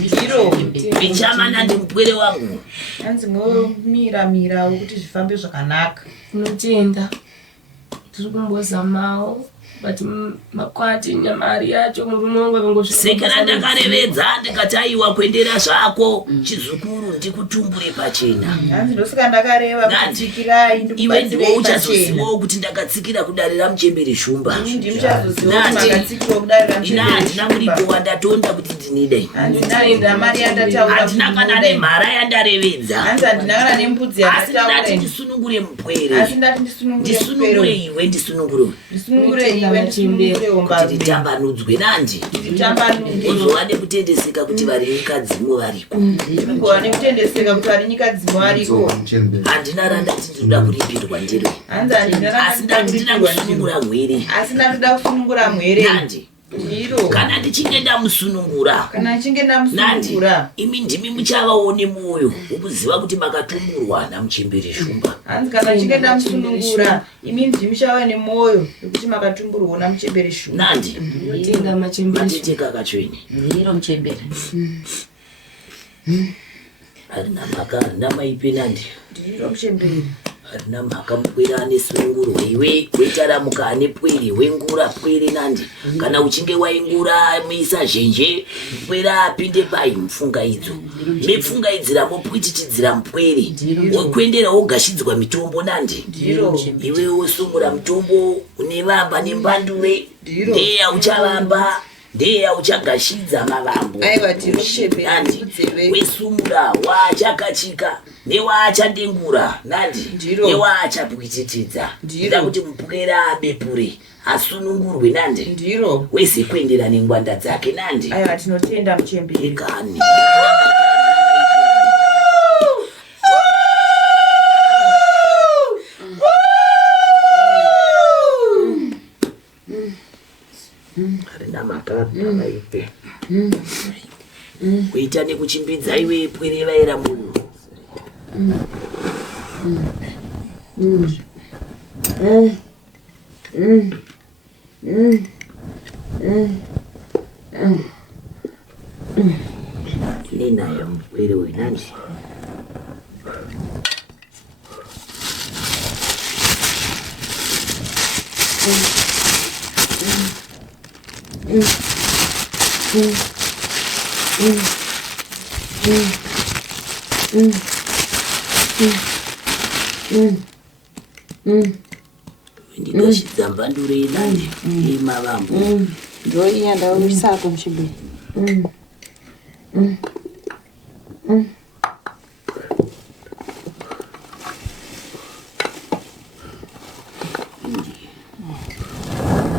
Pichama nandi mupwere wangu. Hanzi momira kuti zvifambe zvakanaka. Tinotenda. Tiri kumbozamawo. But makwati nyamari yacho murume wangu akangosvika. Sekera ndakarevedza ndikati aiwa kuendera zvako chizukuru ndikutumbure pachena. Hanzi ndosika ndakareva kutikirai iwe ndiwo uchazozivawo kuti ndakatsikira kudarira muchembere shumba. Ina handina muripo wandatonda kuti ndinidai. Handina kana nemhara yandarevedza. Asi ndati ndisunungure mupwere. Ndisunungure iwe ndisunungure. Kuti ritambanudzwe nandi. Uzova nekutendeseka kuti vari nyika dzimwe variko. Handina randati ndinoda kuripirwa ndiro. Asi ndandina kusunungura mwere. Nandi. Kana ndichinge ndamusunungura. Nandi. Imi ndimi muchavawo nemwoyo wokuziva kuti makatumburwa namuchembere shumba. Hanzi kana ndichinge ndamusunungura imi ndimi muchava nemwoyo wekuti makatumburwa namuchembere shumba. Nandi. Ndinotenda machembere. Matete kakachweni. Ndiro muchembere. Harina mhaka harina maipe nandi. Ndiro muchembere. Harina mhaka mupwere ane sunungurwa iwe weitaramuka ane pwere wengura pwere nandi. Kana uchinge waingura muisa zhenje mupwere apinde pai mupfungaidzo. Mepfungaidzira mopwititidzira mupwere. Wokuendera wogashidzwa mitombo nandi. Iwe wosungura mutombo unevamba nembandure. Ndeya uchavamba. Ndeya uchagashidza mavambo. Nandi. Wesumura waachakachika. Newachandengura nandi. Newachapwititidza. Nda kuti mupwere abepure. Asunungurwe nandi. Wese kuendera nengwanda dzake nandi. Aiwa tinotenda muchembere. Ekani. Harina mhaka maipe. Kuita nekuchimbidza iwe pwere vaira munhu. Ninayo mkweli wenani. Ndinoshidza ndure inani imavambo ndoiya ndauyisako mchibiri.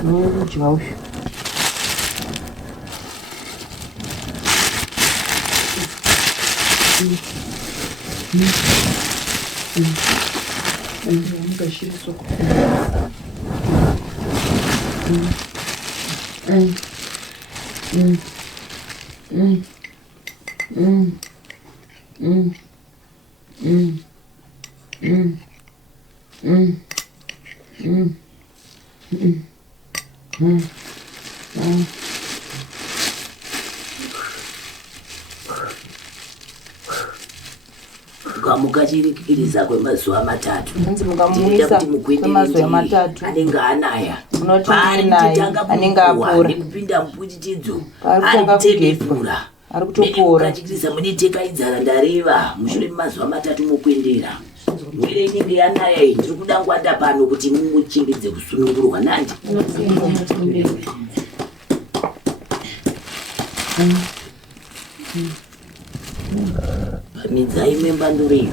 Nodya usho. Ukamukachirikiriza kwemazuva matatu. Nzi mukamuisa kwemazuva matatu. Anenge anaya. Unoti naye anenge apora. Nekupinda muputitidzo. Arikutanga Arikutepura. Arikutopora. Mukachikirisa muniteka idzara ndareva. Mushure memazuva matatu mukuendera. Mwere inenge yanaya iyi. Ndiri kuda ngwanda pano kuti muchimbidze kusunungurwa nandi. Pamidzai membanduro iyi.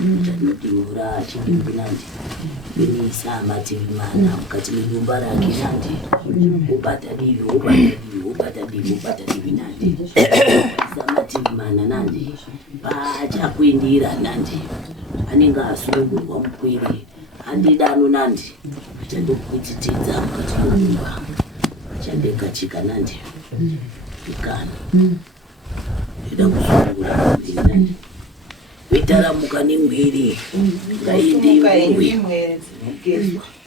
Ndinodimura chidimbu nandi. Benisa mativi mana mukati menyumba rake nandi. Ubata divi, ubata divi, ubata divi, ubata divi nandi. Mativi mana nandi. Pachakuindira nandi. Anenge asunungurwa mukwiri. Handidano nandi. Achandokutitidza mukati menyumba. Achandekachika nandi. Ikano. Ndida kusunungura mukwiri nandi. Vitaramuka nemwiri ngaindi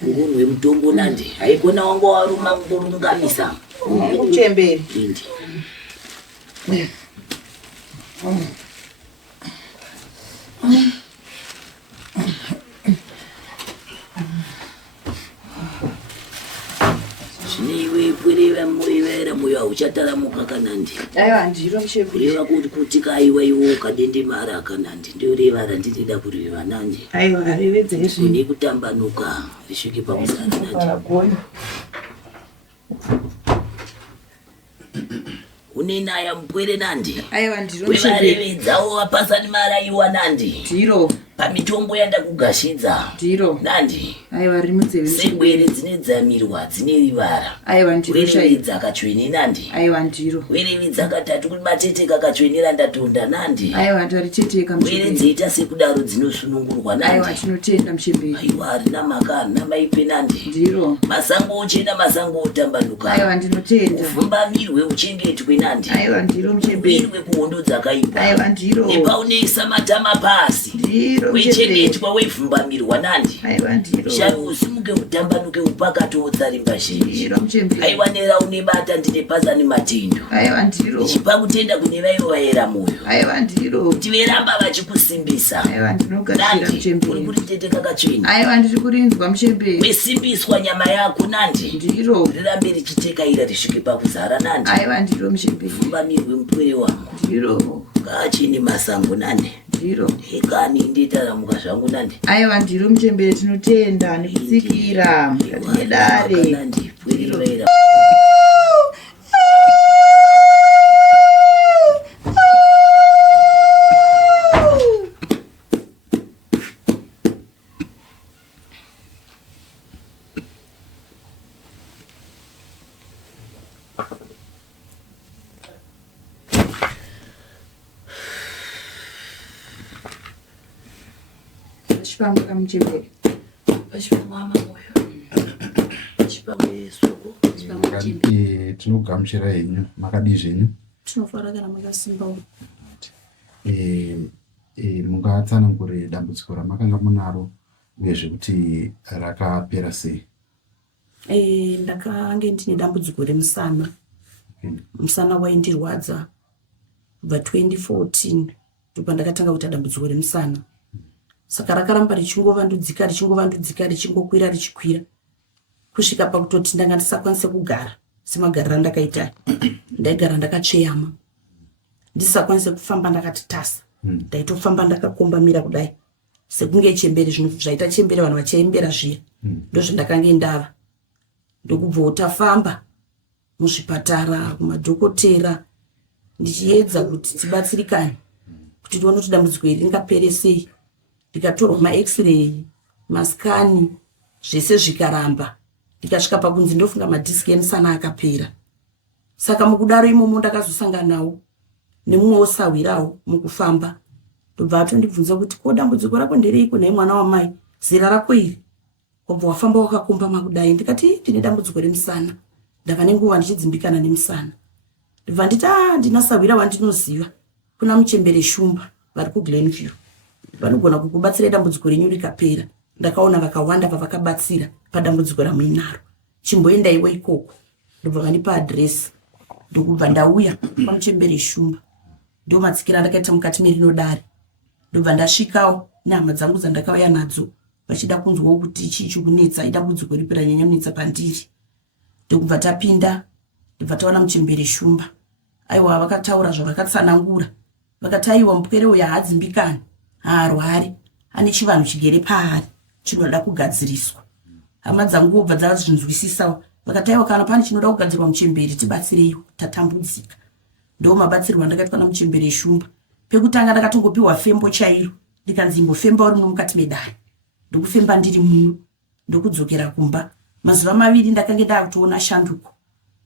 ngurwe mutombo nandi haikona wanga waruma ngurungamisa Uchembere. indi zvine iwe muivera moyo hauchataramuka kanandi. Aiwa ndiro mchembere. Kureva kuti kaiwa iwo ukadendemara kanandi ndio reva randinoda kureva nandi. Aiwa revedze izvi. Kune kutambanuka risvike pakuzara nandi. Une naya mupwere nandi. Aiwa ndiro mchembere. Wevarevedzawo vapasani maraiwa nandi. Ndiro. Pamitombo yandakugashidza. Ndiro. Nandi. Aiwa rimudzeve. Segwere dzinedzamirwa dzine rivara. Aiwa ndiro shairi. Werevedza kachweni nandi. Aiwa ndiro. Werevedza katatu kuti matete kakachwenera ndatonda nandi. Aiwa ndariteteka mchembere. Weredzeita sekudaro dzinosunungurwa nandi. Aiwa tinotenda mchembere. Aiwa harina maka harina maipe nandi. Ndiro. Masango ochena masango otambanuka. Aiwa ndinotenda. Ufumbamirwe uchengetwe nandi. Aiwa ndiro mchembere. Wirwe kuhondo dzakaipa. Aiwa ndiro. Nepaunoisa matama pasi. Ndiro mchembere. Wechengetwa weifumbamirwa nandi. Aiwa ndiro. Shavi usimuke utambanuke upakati wotsarimba zhinji. Ndiro mchembere. Aiwa nera unebata ndine pazani matendo. Aiwa ndiro. Ichipa kutenda kune vaivo vaera moyo. Aiwa ndiro. Kuti veramba vachikusimbisa. Aiwa ndinogashira mchembere. Uri kuritete kakachena. Aiwa ndiri kurinzwa mchembere. Wesimbiswa nyama yako nandi. Ndiro. Rirambe richitekaira risvike pakuzara nandi. Aiwa ndiro mchembere. Fumbamirwe mupwere wangu. Ndiro. Ngachini masango nandi. Ndiro. Ikani nditaramuka zvangu nandi. Aiwa ndiro mchembere tinotenda nekutsikira nedare. Nandi pwirira. Chipamwe kamuchembere. Pachipamwe amamoyo. Chipamwe yesuku. Chipamwe chembere. Tinogamuchira henyu makadi zvenyu. Tinofara kana makasimba. Mungatsanangure dambudziko ramakanga munaro uyezve kuti rakapera sei? Ndakange ndine dambudziko remusana. Musana waindirwadza kubva 2014 ndipo ndakatanga kuita dambudziko remusana. Saka rakaramba richingovandudzika richingokwira richikwira kusvika pakutoti ndanga ndisakwanise kugara semagariro andakaita. Ndaigara ndakatsveyama ndisakwanise kufamba ndakati tasa. Ndaitofamba ndakakombamira kudai sekunge chembere, zvinhu zvaita chembere vanhu vachiembera zviya. Ndozvandakange ndava. Ndokubva tafamba muzvipatara kumadhokotera ndichiedza kuti tibatsirikane kuti tione kuti dambudziko iri ringapere sei. Ndikatorwa ma-x-ray, maskani, zvese zvikaramba. Ndikasvika pakunzi ndofunga madhiski emusana akapera. Saka mukudaro imomo ndakazosanganawo nemumwe osawirawo mukufamba. Ndobva atondibvunza kuti ko dambudziko rako ndereiko naye mwana wamai, zera rako iri? Wabva wafamba wakakombama kudai. Ndikati ndine dambudziko remusana. Ndava nenguva ndichidzimbikana nemusana. Ndobva nditi ndinasawira wandinoziva kuna muchembere Shumba vari kuGlenview. Vanogona kukubatsira dambudziko renyu rikapera. Ndakaona vakawanda vavakabatsira padambudziko ramuinaro. Chimboendaiwo ikoko. Ndobva vandipa adresi. Ndokubva ndauya pamuchembere Shumba. Ndomatsikira ndakaita mukati meRinodare. Ndobva ndasvikawo nehama dzangu dzandakauya nadzo vachida kunzwawo kuti chii chikunetsa, idambudziko ripi ranyanya kunetsa pandiri. Ndokubva tapinda, ndobva taona muchembere Shumba. Aiwa, vakataura zvavakatsanangura. Vakati aiwa mupwere uyu haadzimbikani, haarwari, ane chivanhu chigere paari chinoda kugadziriswa. Hama dzangu bva dzazvinzwisisawo. Vakati aiwa kana pane chinoda kugadzirwa muchembere tibatsireiwo, tatambudzika. Ndo mabatsirwa ndakaitwa namuchembere Shumba. Pekutanga ndakatongopiwa fembo chairo. Ndikanzi imbofemba uri muno mukati medare. Ndokufemba ndiri muno. Ndokudzokera kumba. Mazuva maviri ndakange ndakutoona shanduko.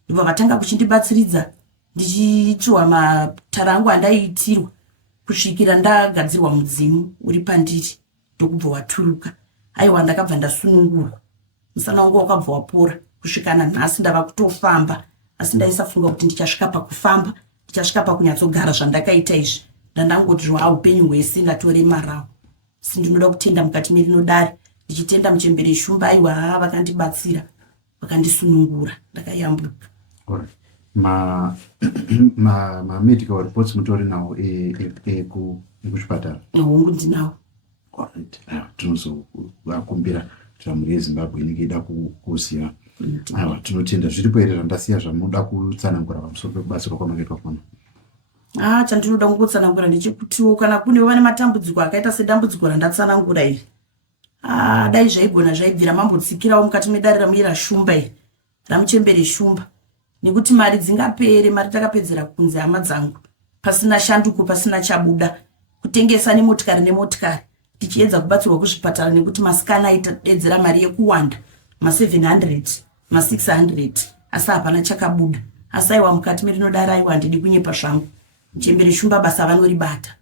Ndobva vatanga kuchindibatsiridza ndichitiwa matara angu andaiitirwa kusvikira ndagadzirwa mudzimu uri pandiri. Ndokubva waturuka. Aiwa, ndakabva ndasunungurwa. Musana wangu wakabva wapora kusvika nanhasi ndava kutofamba. Asi ndaisafunga kuti ndichasvika pakufamba, ndichasvika pakunyatsogara zvandakaita izvi. Ndandangotirwa upenyu hwese ngatoremarawo. Si ndinoda kutenda mukati meRinodare, ndichitenda muchembere Shumba. Aiwa, vakandibatsira, vakandisunungura, ndakayambuka. Medical reports mutori nawo ekuchipatara? Hongu ndinawo. Tinozokumbira kuti mhuri yeZimbabwe inenge ida kuziva. Tinotenda. Zviripo here zvandasiya zvamunoda kutsanangura pamusoro pekubatsirwa kwamakaitwa pano? Chandinoda kungotsanangura ndechekutiwo kana kune vane matambudziko akaita sedambudziko randatsanangura iri, dai zvaigona zvaibvira mambotsikirawo mukati medare ramuira Shumba iri, ramuchembere Shumba. Nekuti mari dzingapere, mari takapedzera kunze hama dzangu, pasina shanduko, pasina chabuda, kutengesa nemotikari tichiedza kubatsirwa kuzvipatara. Nekuti masikana aitadedzera mari yekuwanda, ma700, ma600, asi hapana chakabuda. Asi aiwa mukati meRinodare, aiwa ndidi kunyepa zvangu. Muchembere Shumba basa vanoribata.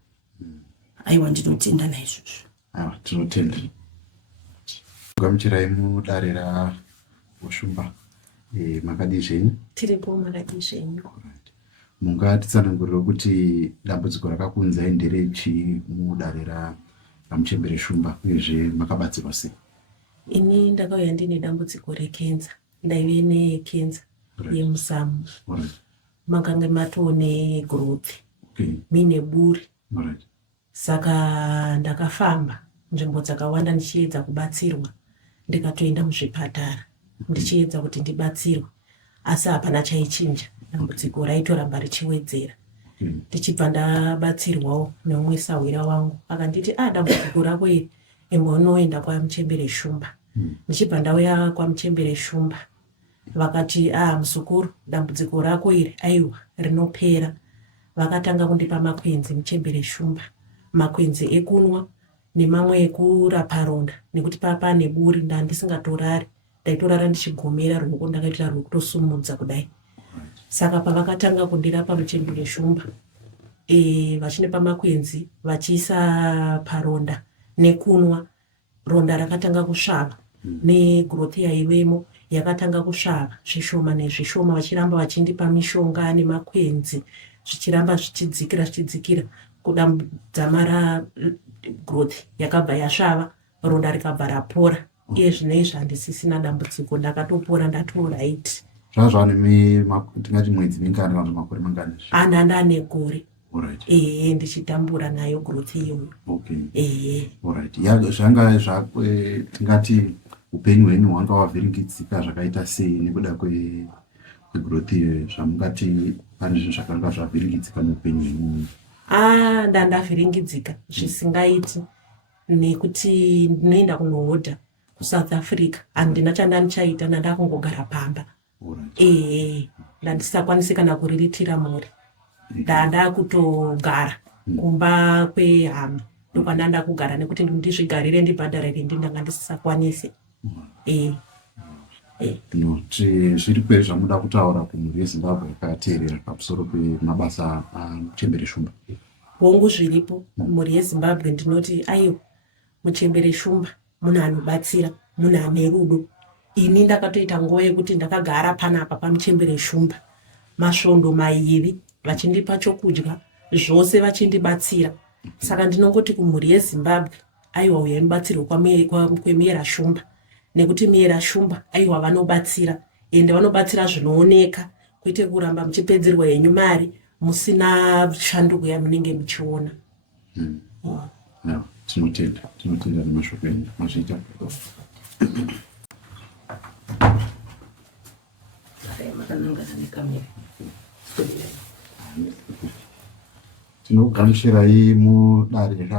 Aiwa, ndinotenda naizvozvo. Tinotenda. Gamuchirai mudare raShumba. Makadi zvenyu? Tiripo makadi zvenyu. Mungatitsanangurira kuti dambudziko rakakunzai nderechi mudare ramuchembere Shumba uyezve makabatsirwa sei? Ini ndakauya ndine dambudziko rekenza. Ndaive nekenza yemusamu. Makanga matone growth. Mine buri. Saka ndakafamba nzvimbo dzakawanda ndichiedza kubatsirwa. Ndikatoenda muzvipatara ndichiedza kuti ndibatsirwe, asi hapana chaichinja. Dambudziko raitoramba richiwedzera. Ndichibva ndabatsirwawo neumwe sawira wangu akanditi dambudziko rako iri unoenda kwamuchembere Shumba. Ndichibva ndauya kwamuchembere Shumba vakati musukuru, dambudziko rako iri aiwa rinopera. Vakatanga kundipa makwenzi muchembere Shumba, makwenzi ekunwa nemamwe ekurapa ronda, nekuti pane buri ndandisingatorari, ndaitorara ndichigomera runoko ndakaitira rwekutosumudza kudai. Saka pavakatanga kundirapa muchembere Shumba, vachindipa makwenzi vachiisa paronda nekunwa, ronda rakatanga kusvava negrowth yaivemo yakatanga kusvava zvishoma nezvishoma, vachiramba vachindipa mishonga nemakwenzi zvichiramba zvichidzikira kudambudzamara growth yakabva yasvava, ronda rikabva rapora. Iye zvinezvi handisisina dambudziko, ndakatopora ndatoraiti. zvazvane tingati mwedzi mingani kana makore mangani? Andane gore. Alright. Ndichitambura nayo growth iyoyo. Okay. Alright. Zvanga tingati upenyu hwenyu hwanga wavhiringidzika zvakaita sei nekuda kwegrowth iyoyo, zvamungati pane zvinhu zvakanga zvavhiringidzika muupenyu hwenyu? Ndandavhiringidzika zvisingaiti nekuti ndinoenda kunohodha kuSouth Africa, handina chandanichaita, ndanda kungogara pamba. Ndandisakwanisi kana kuriritira mhuri, ndanda kutogara kumba kwehama ndokwananda kugara nekuti ndizvigarire ndibhadharire ndanga ndisisakwanisi. Zviri kweri zvamuda kutaura kumhuri yeZimbabwe yakateerera pamusoro pemabasa aMuchembere Shumba? Hongu zviripo mhuri yeZimbabwe, ndinoti aiwa, Muchembere Shumba munhu anobatsira, munhu ane rudo. Ini ndakatoita nguva yekuti ndakagara panapa paMuchembere Shumba masvondo mairi, vachindipa chokudya zvose vachindibatsira. Saka ndinongoti kumhuri yeZimbabwe, aiwa, uyai mubatsirwe kwemiyera Shumba, nekuti miyera Shumba aiwa vanobatsira, ende vanobatsira zvinooneka, kwete kuramba muchipedzerwa henyu mari musina shanduko yamunenge muchiona. Tinotenda nemashoko enyu mazviita. Tinogamuchirai mudare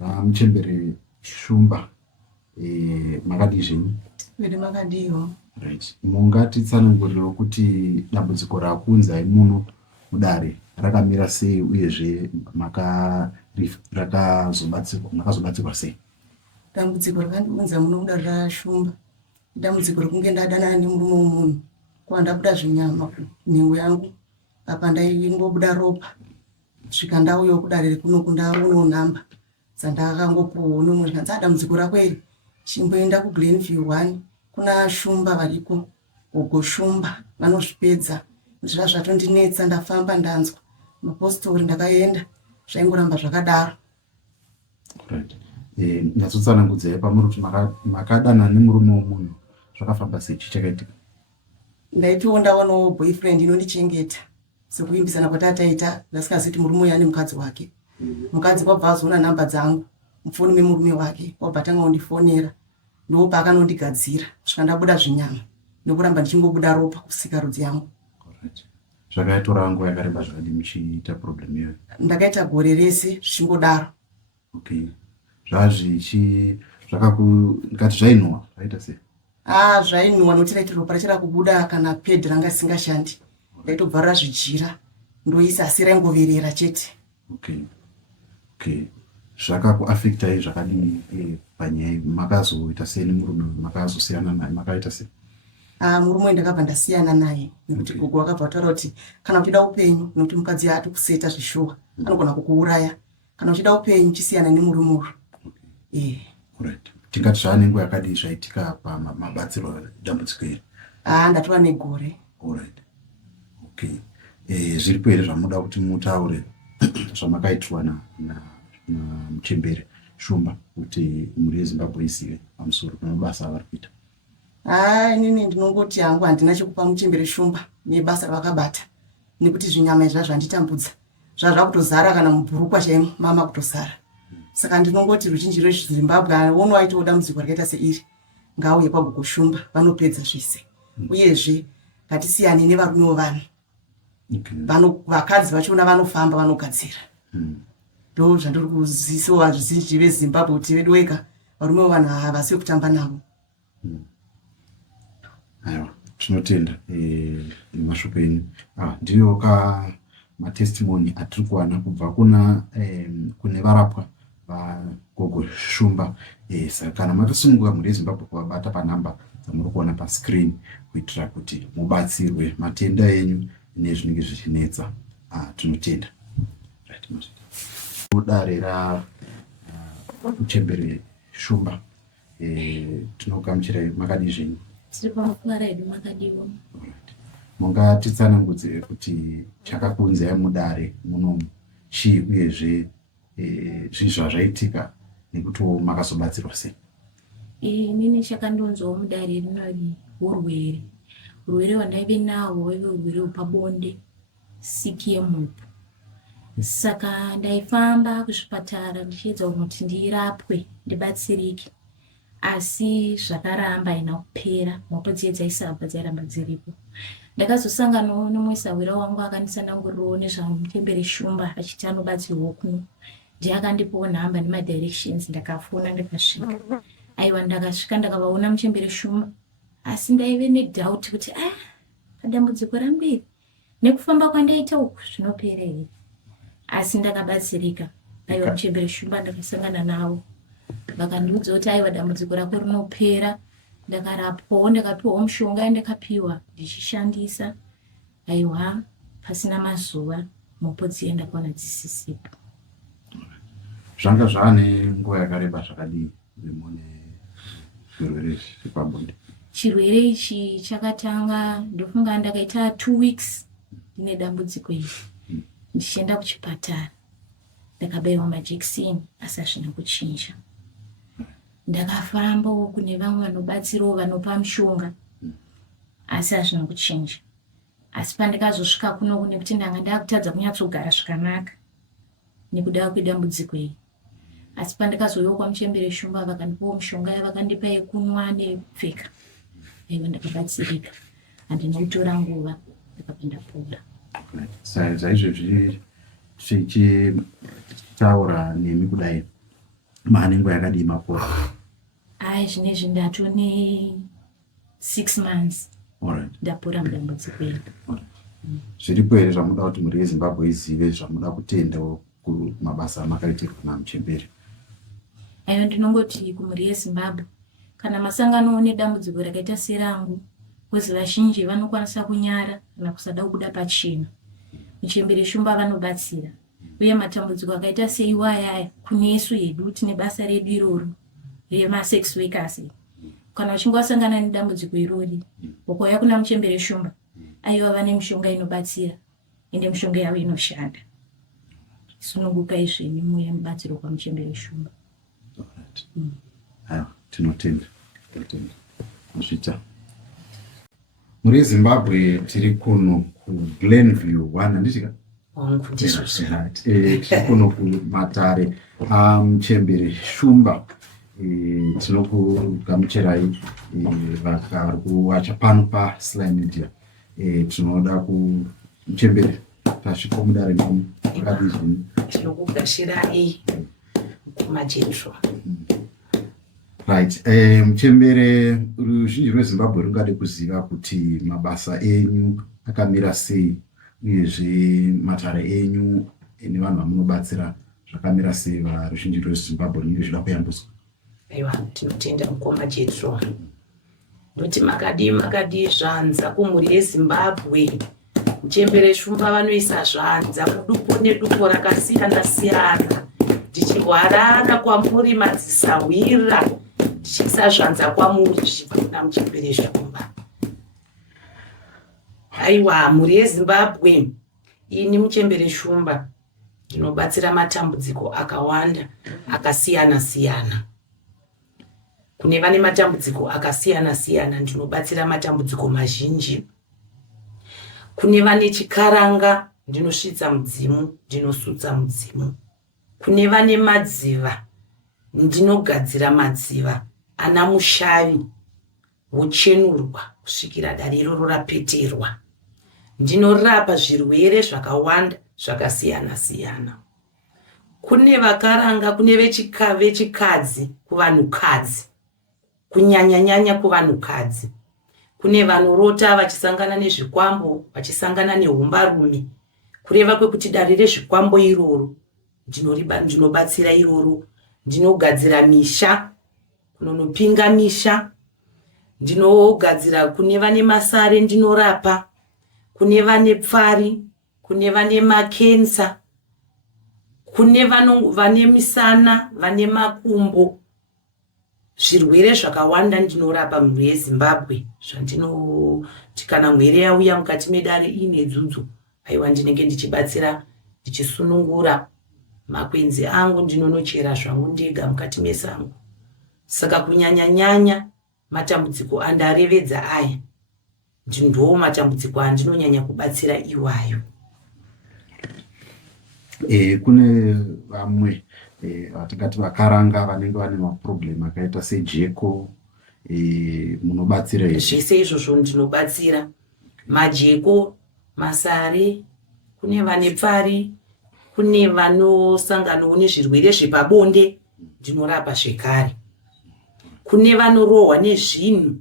raMuchembere Shumba. Makadii zvenyu? Makadiwo. Right. Mungatitsanangurirewo kuti dambudziko rakunzai muno mudare rakamira sei, uyezve makazobatsirwa sei? Dambudziko rakandiunza muno mudare raShumba dambudziko rekunge ndadanana nemurume womunhu, kwandabuda zvinyama nhengo yangu, apa ndaingobuda ropa, svika ndauyawo kudare rekuno ndaunowo nhamba dzandakangopuwa nomwe zvikanzi dambudziko rako iri chimboenda kuGlenview 1 kuna Shumba variko, Gogo Shumba vanozvipedza. Zvatondinetsa, ndafamba ndanzwa mapostori, ndakaenda zvaingoramba zvakadaro. Right. Nyatsotsanangudzai pamuri kuti makadana nemurume womunhu zvakafamba sei, chichakaitika? Ndaitiwo ndawanawo boyfriend inondichengeta sekuimbisana kwatataita, ndasingazivi kuti murume uyu ane mukadzi wake. Mukadzi kwabva azoona nhamba dzangu mufoni memurume wake, kwabva tanga kundifonera, ndo paakanondigadzira svika ndabuda zvinyama nekuramba ndichingobuda ropa kusika rudzi yangu. Zvakaitora nguva yakareba zvakadii muchiita problem iyoyo? Ndakaita gore rese zvichingodaro. Okay. Ngati zvainhuwa zvaita sei? Zvainhuwa nokuti raiti ropa rachira kubuda kana pedhi ranga risingashandi, ndaitobvarira zvijira ndoisa, asi raingoverera chete. Okay. Zvakakuafektai zvakadii panyaya? Makazoita sei nemurume? Makazosiyana naye, makaita sei? Murume uyu ndakabva ndasiyana naye nekuti gogo akabva ataura kuti kana uchida upenyu, nekuti mukadzi haati kuseta zvishuwa, anogona kukuuraya. Kana uchida upenyu chisiyana nemurume uyu. Right. Tingati zvane nguva yakadii zvaitika pamabatsiro dambudziko iri? Ndatova negore. Alright. Okay. Zviripo here zvamuda kuti mutaure zvamakaitirwa naMuchembere Shumba kuti mhuri yeZimbabwe izive pamusoro pemabasa avari kuita? Inini ndinongoti hangu handina chekupa Muchembere Shumba nebasa ravakabata, nekuti zvinyama izva zvanditambudza zvakutozara kana mubhurukwa chaimo mama kutozara. Saka ndinongoti ruzhinji rweZimbabwe ono aitawo dambudziko rakaita seiri ngauye kwaGogo Shumba, vanopedza zvise. Uyezve ngatisiyane nevarumewo vanhu. Vakadzi vachiona vanofamba vanogadzira. Ndo zvandiri kuzivisawo vazhinji veZimbabwe kuti vedu wega varumewo vanhu havasi kutamba navo. Aiwa, tinotenda mashoko enyu. Ndiyo matestimony atiri kuwana kubva kune varapwa vaGogo Shumba. Saka kana matosununguka mhuri yeZimbabwe kuvabata panhamba dzamuri kuona pascreen kuitira kuti mubatsirwe matenda enyu nezvinenge zvichinetsa. Tinotenda. Right. Dare raMuchembere Shumba. Tinogamuchirai makadi zvenyu. Tiri pamafara edu makadiwo. Mungatitsanangudze kuti chakakunzai mudare munomu chii uyezve zvinhu zvazvaitika nekutiwo makazobatsirwa sei? Inini chakandonzwawo mudare rinori urwere hwandaive nahwo waive urwere hwepabonde, siki yemhupo. Saka ndaifamba kuzvipatara ndichiedza kuti ndirapwe ndibatsirike, asi zvakaramba haina kupera. Mhopo dziye dzaisabva dzairamba dziripo. Ndakazosanganawo nomwesawira wangu akanditsanangurirawo nezvamuchembere Shumba achiti anobatsirwa kuno. Ndiye akandipawo nhamba nemadirections, ndakafona ndikasvika. Aiwa, ndakasvika ndakavaona muchembere Shumba, asi ndaive nedoubt kuti dambudziko rambiri nekufamba kwandaita uku zvinopera here. Asi ndakabatsirika. Aiwa, muchembere Shumba ndakasangana nawo vakandiudza kuti aiwa, dambudziko rako rinopera. Ndakarapwawo, ndakapiwawo mushonga yandakapiwa ndichishandisa. Aiwa, pasina mazuva mhopo dziye ndakaona dzisisipo. Zvanga zvane nguva yakareba zvakadii mune zvirwere zvepabonde? Chirwere ichi chakatanga ndofunga ndakaita 2 weeks ndine dambudziko iri. Ndichienda kuchipatara ndakabayiwa majekiseni asi hazvina kuchinja. Ndakafambawo kune vamwe vanobatsirawo vanopa mushonga asi hazvina kuchinja. Asi pandikazosvika kuno nekuti ndanga ndakutadza kunyatsogara zvakanaka nekuda kwedambudziko iri. Asi pandikazoyeuka kwamuchembere Shumba vakandipawo mushonga yavakandipa yekunwa nekupfeka. Aiwa, ndakabatsirika. Handina kutora nguva ndakapinda pora. Saizvozvi tichitaura nemi kudai maane nguva yakadii mapora? Zvinezvi ndatone 6 months ndapora mudambudziko iri. Zviripo here zvamuda kuti mhuri yeZimbabwe izive zvamuda kutendawo kumabasa amakaitirwa namuchembere? Aiwa, ndinongoti kumhuri yeZimbabwe, kana masangano nedambudziko rakaita serangu, kozi vazhinji vanokwanisa kunyara kana kusada kubuda pachena. Muchembere Shumba vanobatsira, uye matambudziko akaita seiwayaya kunesu hedu tine basa redu iroro remasex workers. Kana uchinge wasangana nedambudziko irori ukauya kuna muchembere Shumba, aiwa vane mishonga inobatsira ende mishonga yavo inoshanda. Sunungukai zvenyu muuye mubatsiro kwamuchembere Shumba. Aiwa, tinotenda. Zvita muri Zimbabwe tiri kuno kuGlenview 1 handitika? Tiri kuno kumatare amuchembere Shumba. Tinokugamuchirai vari kuwacha pano paSly Media. Tinoda kumuchembere tasvika mudare nomu akadii zvinhu? Tinokugashirai kumajetro. Right. Muchembere, ruzhinji rweZimbabwe rungade kuziva kuti mabasa enyu akamira sei uyezve matare enyu nevanhu vamunobatsira zvakamira sei. Ruzhinji rweZimbabwe runenge zvida kuyambudzwa. Aiwa, tinotenda mukoma Jetro. Noti makadi zvanza kumhuri yeZimbabwe. Muchembere Shumba vanoisa zvanza kudupo nedupo rakasiyana siyana. Ndichirwarana kwamuri madzisawira. Ndichiisa zvanza kwamuri zvichibva kuna muchembere Shumba. Aiwa, mhuri yeZimbabwe, ini muchembere Shumba ndinobatsira matambudziko akawanda akasiyana siyana. Kune vane matambudziko akasiyana siyana ndinobatsira matambudziko mazhinji. Kune vane chikaranga ndinosvitsa mudzimu, ndinosutsa mudzimu. Kune vane madziva ndinogadzira madziva ana mushavi wochenurwa kusvikira dare iroro rapeterwa. Ndinorapa zvirwere zvakawanda zvakasiyana siyana. Kune vakaranga, kune vechikadzi kuvanhukadzi, kunyanya kuvanhukadzi. Kune vanorota vachisangana nezvikwambo, vachisangana nehumbarume. Kureva kwekuti dare rezvikwambo iroro ndinobatsira iroro. Ndinogadzira misha, kunonopinga misha. Ndinogadzira kune vane masare ndinorapa. Kune vane pfari, kune vane makensa, kune vane misana, vane makumbo. zvirwere zvakawanda ndinorapa mhuri yeZimbabwe zvandinoti kana mwere yauya mukati medare ine dzudzu, aiwa ndinenge ndichibatsira ndichisunungura makwenzi angu ndinonochera zvangu ndega mukati mesango. Saka kunyanya matambudziko andarevedza aya ndo matambudziko andinonyanya kubatsira iwayo. Kune vamwe vatingati vakaranga vanenge vane maproblem akaita sejeko, munobatsira zvese izvozvo ndinobatsira. Majeko, masare, kune vane pfari, kune vanosanganawo nezvirwere zvepabonde ndinorapa zvekare. Kune vanorohwa nezvinhu,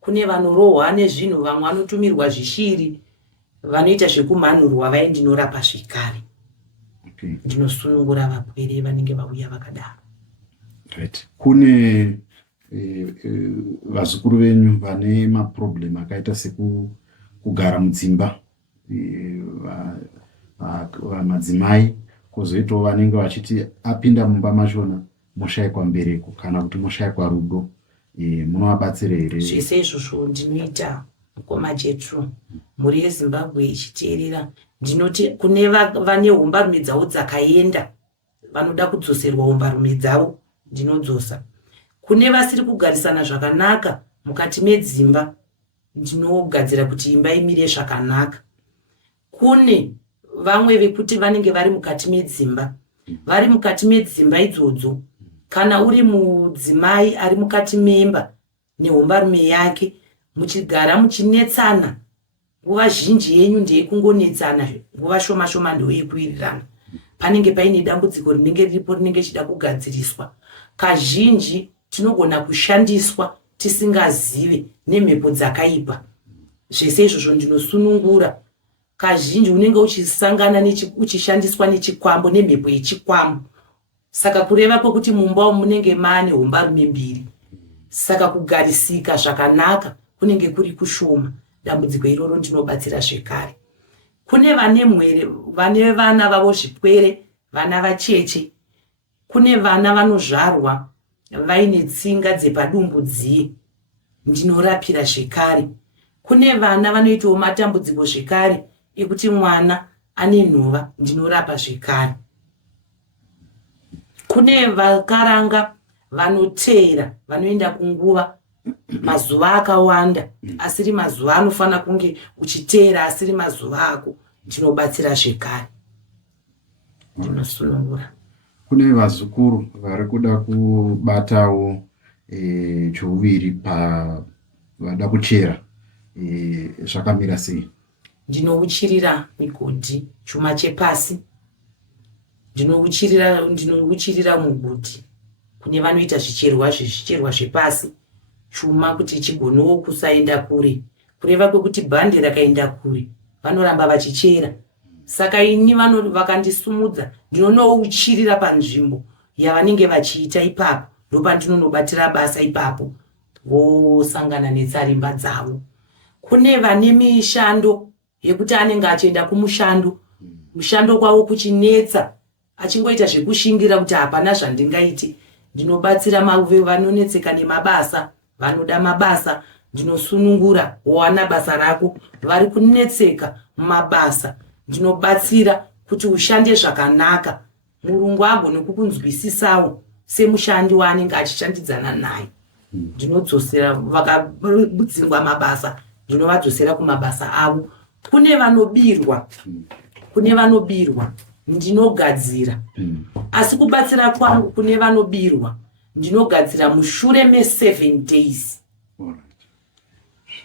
kune vanorohwa nezvinhu, vamwe vanotumirwa zvishiri, vanoita zvekumhanurwa vai ndinorapa zvekare. Ndinosunungura varwere vanenge vauya vakadaro. Right. Kune vazukuru venyu vane maproblem akaita sekugara mudzimba, madzimai, kozoitawo vanenge vachiti apinda mumba machona moshayikwa mbereko kana kuti moshayikwa rudo, munovabatsira here? Zvese izvozvo ndinoita mukoma Jetro, mhuri yeZimbabwe ichiteerera. Ndinoti kune vane hombarume dzavo dzakaenda vanoda kudzoserwa hombarume dzavo ndinodzosa. Kune vasiri kugarisana zvakanaka mukati medzimba ndinogadzira kuti imba imire zvakanaka. Kune vamwe vekuti vanenge vari mukati medzimba, vari mukati medzimba idzodzo, kana uri mudzimai ari mukati memba nehombarume yake muchigara muchinetsana, nguva zhinji yenyu ndeyekungonetsana, nguva shoma shoma ndoyekuwirirana, panenge paine dambudziko rinenge riripo rinenge chida kugadziriswa. Kazhinji tinogona kushandiswa tisingazive nemhepo dzakaipa. Zvese izvozvo ndinosunungura. Kazhinji unenge uchisangana uchishandiswa nechikwambo, nemhepo yechikwambo. Saka kureva kwekuti mumba munenge maane hombarume mbiri, saka kugarisika zvakanaka kunenge kuri kushoma. Dambudziko iroro ndinobatsira zvekare. Kune vane vana vavo zvipwere, vana vacheche. Kune vana vanozvarwa vaine tsinga dzepadumbudziye, ndinorapira zvekare. Kune vana vanoitawo matambudziko zvekare ekuti mwana ane nhova, ndinorapa zvekare. Kune vakaranga vanoteera, vanoenda kunguva mazuva akawanda, asiri mazuva anofana kunge uchiteera, asiri mazuva ako, ndinobatsira zvekare. Ndinosunungura. Kune vazukuru vari kuda kubatawo chouviri vada kuchera, zvakamira sei? Ndinouchirira migodhi, chuma chepasi. Ndinouchirira mugodhi. Kune vanoita zvicherwa zvepasi, chuma kuti chigonowo kusaenda kure. Kureva kwekuti bhande rakaenda kure, vanoramba vachichera. Saka ini vakandisumudza, ndinonouchirira panzvimbo yavanenge vachiita ipapo, ndopandinonobatira basa ipapo, vosangana netsarimba dzavo. Kune vane mishando yekuti anenge achienda kumushando, mushando kwavo kuchinetsa, achingoita zvekushingira kuti hapana zvandingaiti, ndinobatsira vanonetseka nemabasa, vanoda mabasa, ndinosunungura, wowana basa rako. Vari kunetseka mumabasa, ndinobatsira kuti ushande zvakanaka, Murungu agone kukunzwisisawo semushandi waanenge achishandidzana naye. Ndinodzosera vakabudzirwa mabasa, ndinovadzosera kumabasa avo. Kune vanobirwa, ndinogadzira. Asi kubatsira kwangu kune vanobirwa, ndinogadzira mushure me7 days.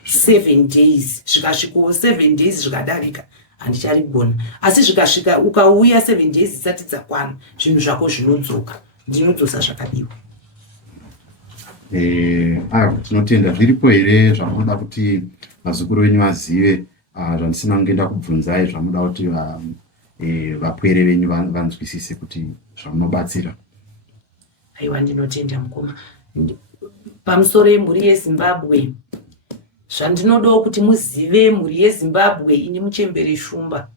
7 days, zvikasvikawo 7 days zvikadarika, handicharigona. Asi zvikasvika ukauya 7 days zisati dzakwana, zvinhu zvako zvinodzoka, ndinodzosa zvakadiwa. Tinotenda. Zviripo here zvamunoda kuti vazukuru venyu vazive, zvandisina kungoenda kubvunzai, zvamunoda kuti vapwere venyu vanzwisise kuti zvamunobatsira? Aiwa, ndinotenda mukoma. Pamusoro yemhuri yeZimbabwe, zvandinodawo kuti muzive mhuri yeZimbabwe, ini Muchembere Shumba,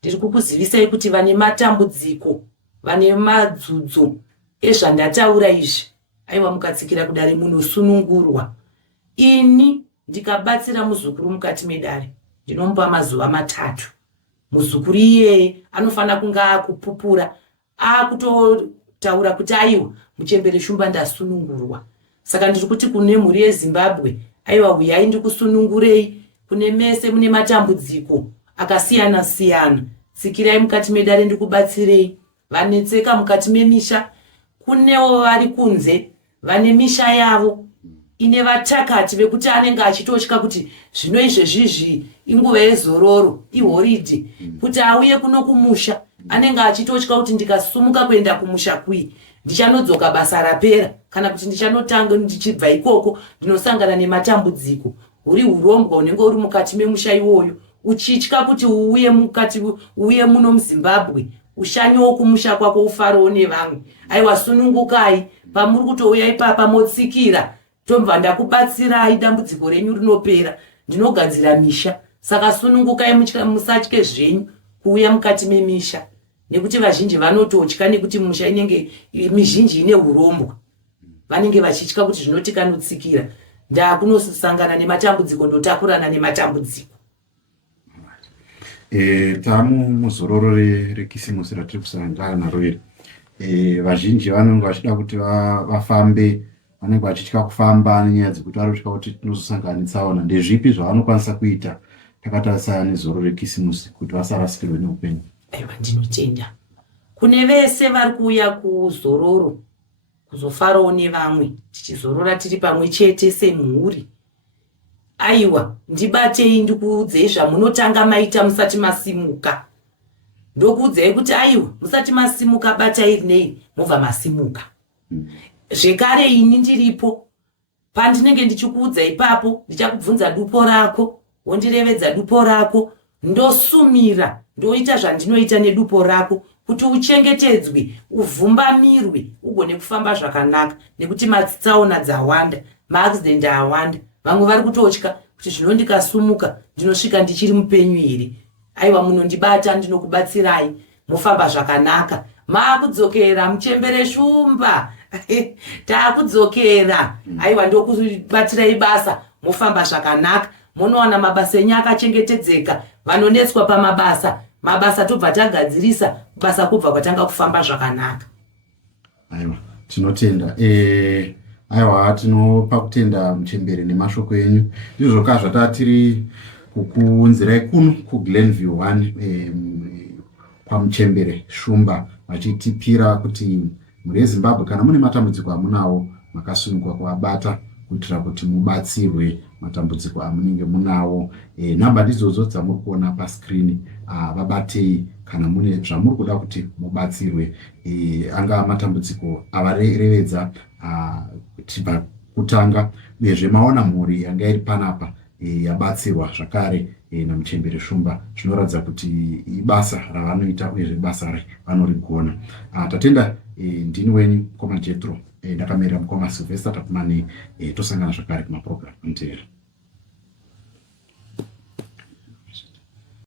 ndiri kukuzivisai kuti vane matambudziko, vane madzudzo ezvandataura izvi, aiwa mukatsikira kudare munosunungurwa. Ini ndikabatsira muzukuru mukati medare ndinomupa mazuva 3. Muzukuru iyeye anofanira kunga akupupura akutotaura kuti aiwa Muchembere Shumba ndasunungurwa. Saka ndiri kuti kune mhuri yeZimbabwe aiwa uyai ndikusunungurei, kune mese mune matambudziko akasiyana siyana, tsikirai mukati medare ndikubatsirei. Vanetseka mukati memisha, kunewo vari kunze vane misha yavo ine vatakati vekuti anenge achitotya kuti zvino izvezvizvi inguva yezororo, ihoride, kuti auye kuno kumusha anenge achitotya kuti ndikasumuka kuenda kumusha kui ndichanodzoka basa rapera, kana kuti ndichanotanga ndichibva ikoko ndinosangana nematambudziko. Huri urombwa unenge uri mukati memusha iwoyo uchitya kuti uye muno muZimbabwe ushanyewo kumusha kwako ufarewo nevamwe. Aiwa sunungukai, pamuri kutouya ipapa motsikira tobva ndakubatsirai, dambudziko renyu rinopera, ndinogadzira misha. Saka sunungukai, musatye zvenyu kuuya mukati memisha, nekuti vazhinji vanototya nekuti musha inenge mizhinji ine urombwa, vanenge vachitya kuti zvinotikanotsikira ndakunosangana nematambudziko, ndotakurana nematambudziko. Tamu muzororo rekisimusi ratiri kusangana naro iri, vazhinji vanenge vachida kuti vafambe, vanenge vachitya kufamba nenyaya dzekuti varotya kuti tinozosangana netsaona. Ndezvipi zvavanokwanisa kuita takatarisana nezororo rekisimusi kuti vasarasikirwe neupenyu? Aiwa, ndinotenda kune vese vari kuuya kuzororo kuzofarawo nevamwe, tichizorora tiri pamwe chete semhuri. Aiwa, ndibatei ndikuudzei zvamunotanga maita musati masimuka. Ndokuudzei kuti aiwa musati masimuka batai rinei mobva masimuka. Zvekare ini ndiripo pandinenge ndichikuudza ipapo, ndichakubvunza dupo rako, wondirevedza dupo rako, ndosumira ndoita zvandinoita nedupo rako kuti uchengetedzwe, uvhumbamirwe, ugone kufamba zvakanaka, nekuti matsaona dzawanda, maaccident awanda. Vamwe vari kutotya kuti zvino ndikasumuka ndinosvika ndichiri mupenyu here. Aiwa, munondibata, ndinokubatsirai, mufamba zvakanaka, maakudzokera Muchembere Shumba. Taakudzokera. Aiwa, ndokubatsirai basa, mufamba zvakanaka, munowana mabasa enyu akachengetedzeka, vanonetswa mabasa tobva tagadzirisa basa kubva kwatanga kufamba zvakanaka. Aiwa, tinotenda. Aiwa, tinopa kutenda Muchembere nemashoko enyu. Ndizvo zvatatiri kukuunzirai kuno kuGlenview 1 kwaMuchembere Shumba, vachitipira kuti mhuri yeZimbabwe kana mune matambudziko amunawo makasununguka kuabata kuitira kuti mubatsirwe matambudziko amunenge munawo. Namba ndizodzo dzamuri kuona paskrini, vabatei kana mune zvamuri kuda kuti mubatsirwe, anga matambudziko avarevedza tibva kutanga, uyezve maona mhuri yanga iri panapa yabatsirwa zvakare naMuchembere Shumba, zvinoratidza kuti ibasa ravanoita uyezve basa vanorigona. Tatenda. Ndini wenyu Mukoma Jethro, ndakamirira Mukoma Sylvester Takumani. Tosangana zvakare kumaprogram.